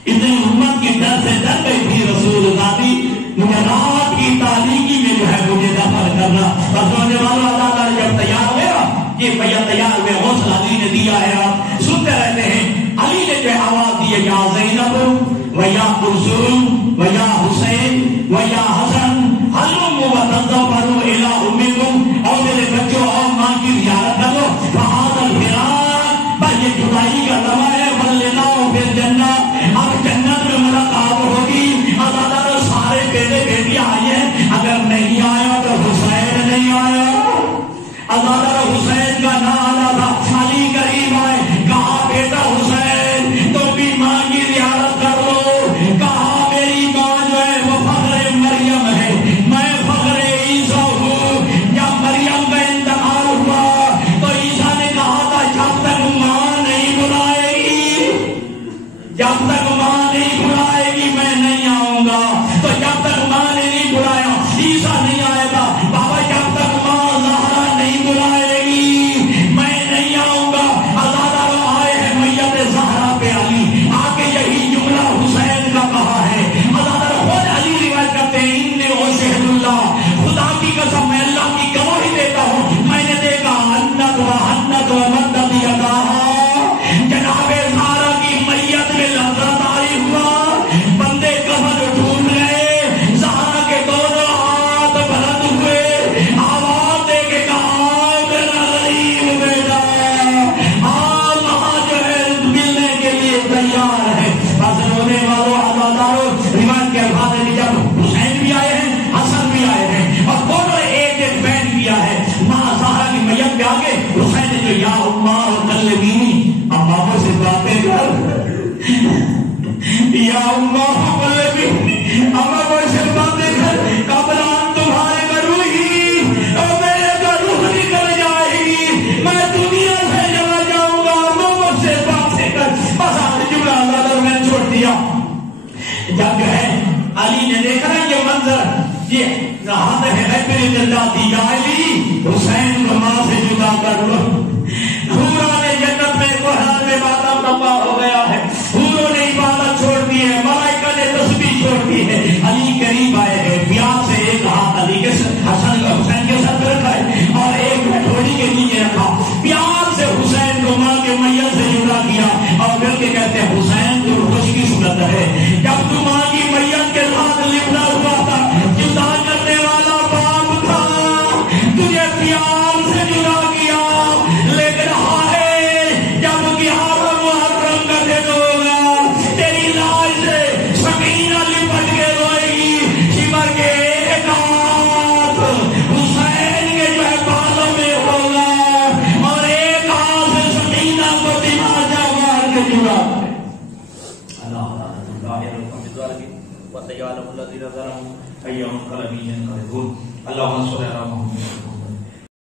اتنی امت کی ڈر سے ڈر گئی تھی رسول ذاتی، مجھے رات کی تاریکی میں جو ہے مجھے دفن کرنا۔ رسول والوں اللہ نے جب تیار ہوا یہ بھیا تیار ہوئے، حوصلہ علی نے دیا ہے، آپ سنتے رہتے ہیں۔ علی نے جو آواز دی ہے یا زینب و یا کلثوم و یا حسین و یا حسن حلموا وتظفروا الی امکم، اور میرے بچوں اور ماں کی زیارت کرو، فہذا الفراق بس یہ جدائی کا لمحہ ہے، ولناؤ فی الجنہ، اب جنت میں ملاقات ہوگی۔ عزاداروں سارے بیٹے بیٹیاں آئی ہیں، اگر نہیں آیا تو حسین نہیں آیا۔ عزاداروں حسین کا نام آنا تھا، علی قریب آئے، کہا بیٹا حسین تم بھی ماں کی زیارت کر لو، کہا میری ماں جو ہے وہ فخر مریم ہے، میں فخر عیسیٰ ہوں۔ جب مریم کا انتقال ہوا تو عیسیٰ نے کہا تھا جب تک ماں نہیں بلائے گی، جب تک ماں نہیں بلائے گی میں نہیں آؤں گا، تو جب تک ماں نے نہیں بلایا عیسیٰ نہیں آئے گا۔ بابا جب تک ماں زہرا نہیں بلائے گی میں نہیں آؤں گا۔ عزاداروں آئے ہیں میت زہرا پہ علی آ کے یہی جملہ حسین کا کہا ہے۔ عزاداروں خود علی روایت کرتے ہیں انی اشہد اللہ، خدا کی قسم میں اللہ کی گواہی دیتا ہوں میں نے دیکھا انت و حنت و مدد یداہا، جناب زہرا کی میت میں لذت آئی ہوا، بندے کفن ڈھونڈ گئے، زہرا کے دونوں ہاتھ بلند ہوئے، آواز دے کے کہا میرا غریب بیٹا وہاں جو ہے ملنے کے لیے تیار ہے۔ بس رونے والوں عزاداروں روایت کے الفاظ ہے کہ جب حسین بھی آئے ہیں حسن بھی آئے ہیں اور دونوں ایک ایک بینڈ کیا ہے، ماں زہرا کی میت پہ آگے حسین نے جو یا اماں کلمینی، اب بابا سے باتیں کر، یا اماں کلمینی، اما کوئی سے باتیں کر، قبران تمہارے گروہی اور میرے گروہ نکل جائے گی، میں دنیا سے چلا جاؤں گا، مجھ سے باتیں کر۔ بس آج جملہ اللہ میں چھوڑ دیا۔ جب جو ہے علی نے دیکھا نا یہ منظر، یہ ہاتھ ہے بہترین اللہ دی جائے حسین کو ماں سے جدا کر لو. حوروں نے جنت میں قرآن میں ماتم تبا ہو گیا ہے. حوروں نے عبادت چھوڑ دی ہے, ملائکہ نے تسبیح چھوڑ دی ہے. علی قریب آئے ہیں, پیار سے ایک ہاتھ علی کے حسین کے ساتھ رکھا ہے اور ایک ہتھوڑی کے نیچے رکھا. پیار سے حسین کو ماں کے میت سے جدا کیا اور پھر کے کہتے ہیں حسین تو خوش کی صورت ہے. جب تو ماں کی میت کے ساتھ لپٹا ہوا تھا, جدا کرنے والا باپ تھا, تجھے پیار سے جدا کیا. لیکن ہائے جب گیارہ محرم کا دن ہوگا, تیری لاش سے سکینہ لپٹ کے روئے گی. شمر کے ایک ہاتھ حسین کے جو ہے بالوں میں ہوگا اور ایک ہاتھ سے سکینہ کو دماغہ مار کے جڑا. اللہ اللهم صل على محمد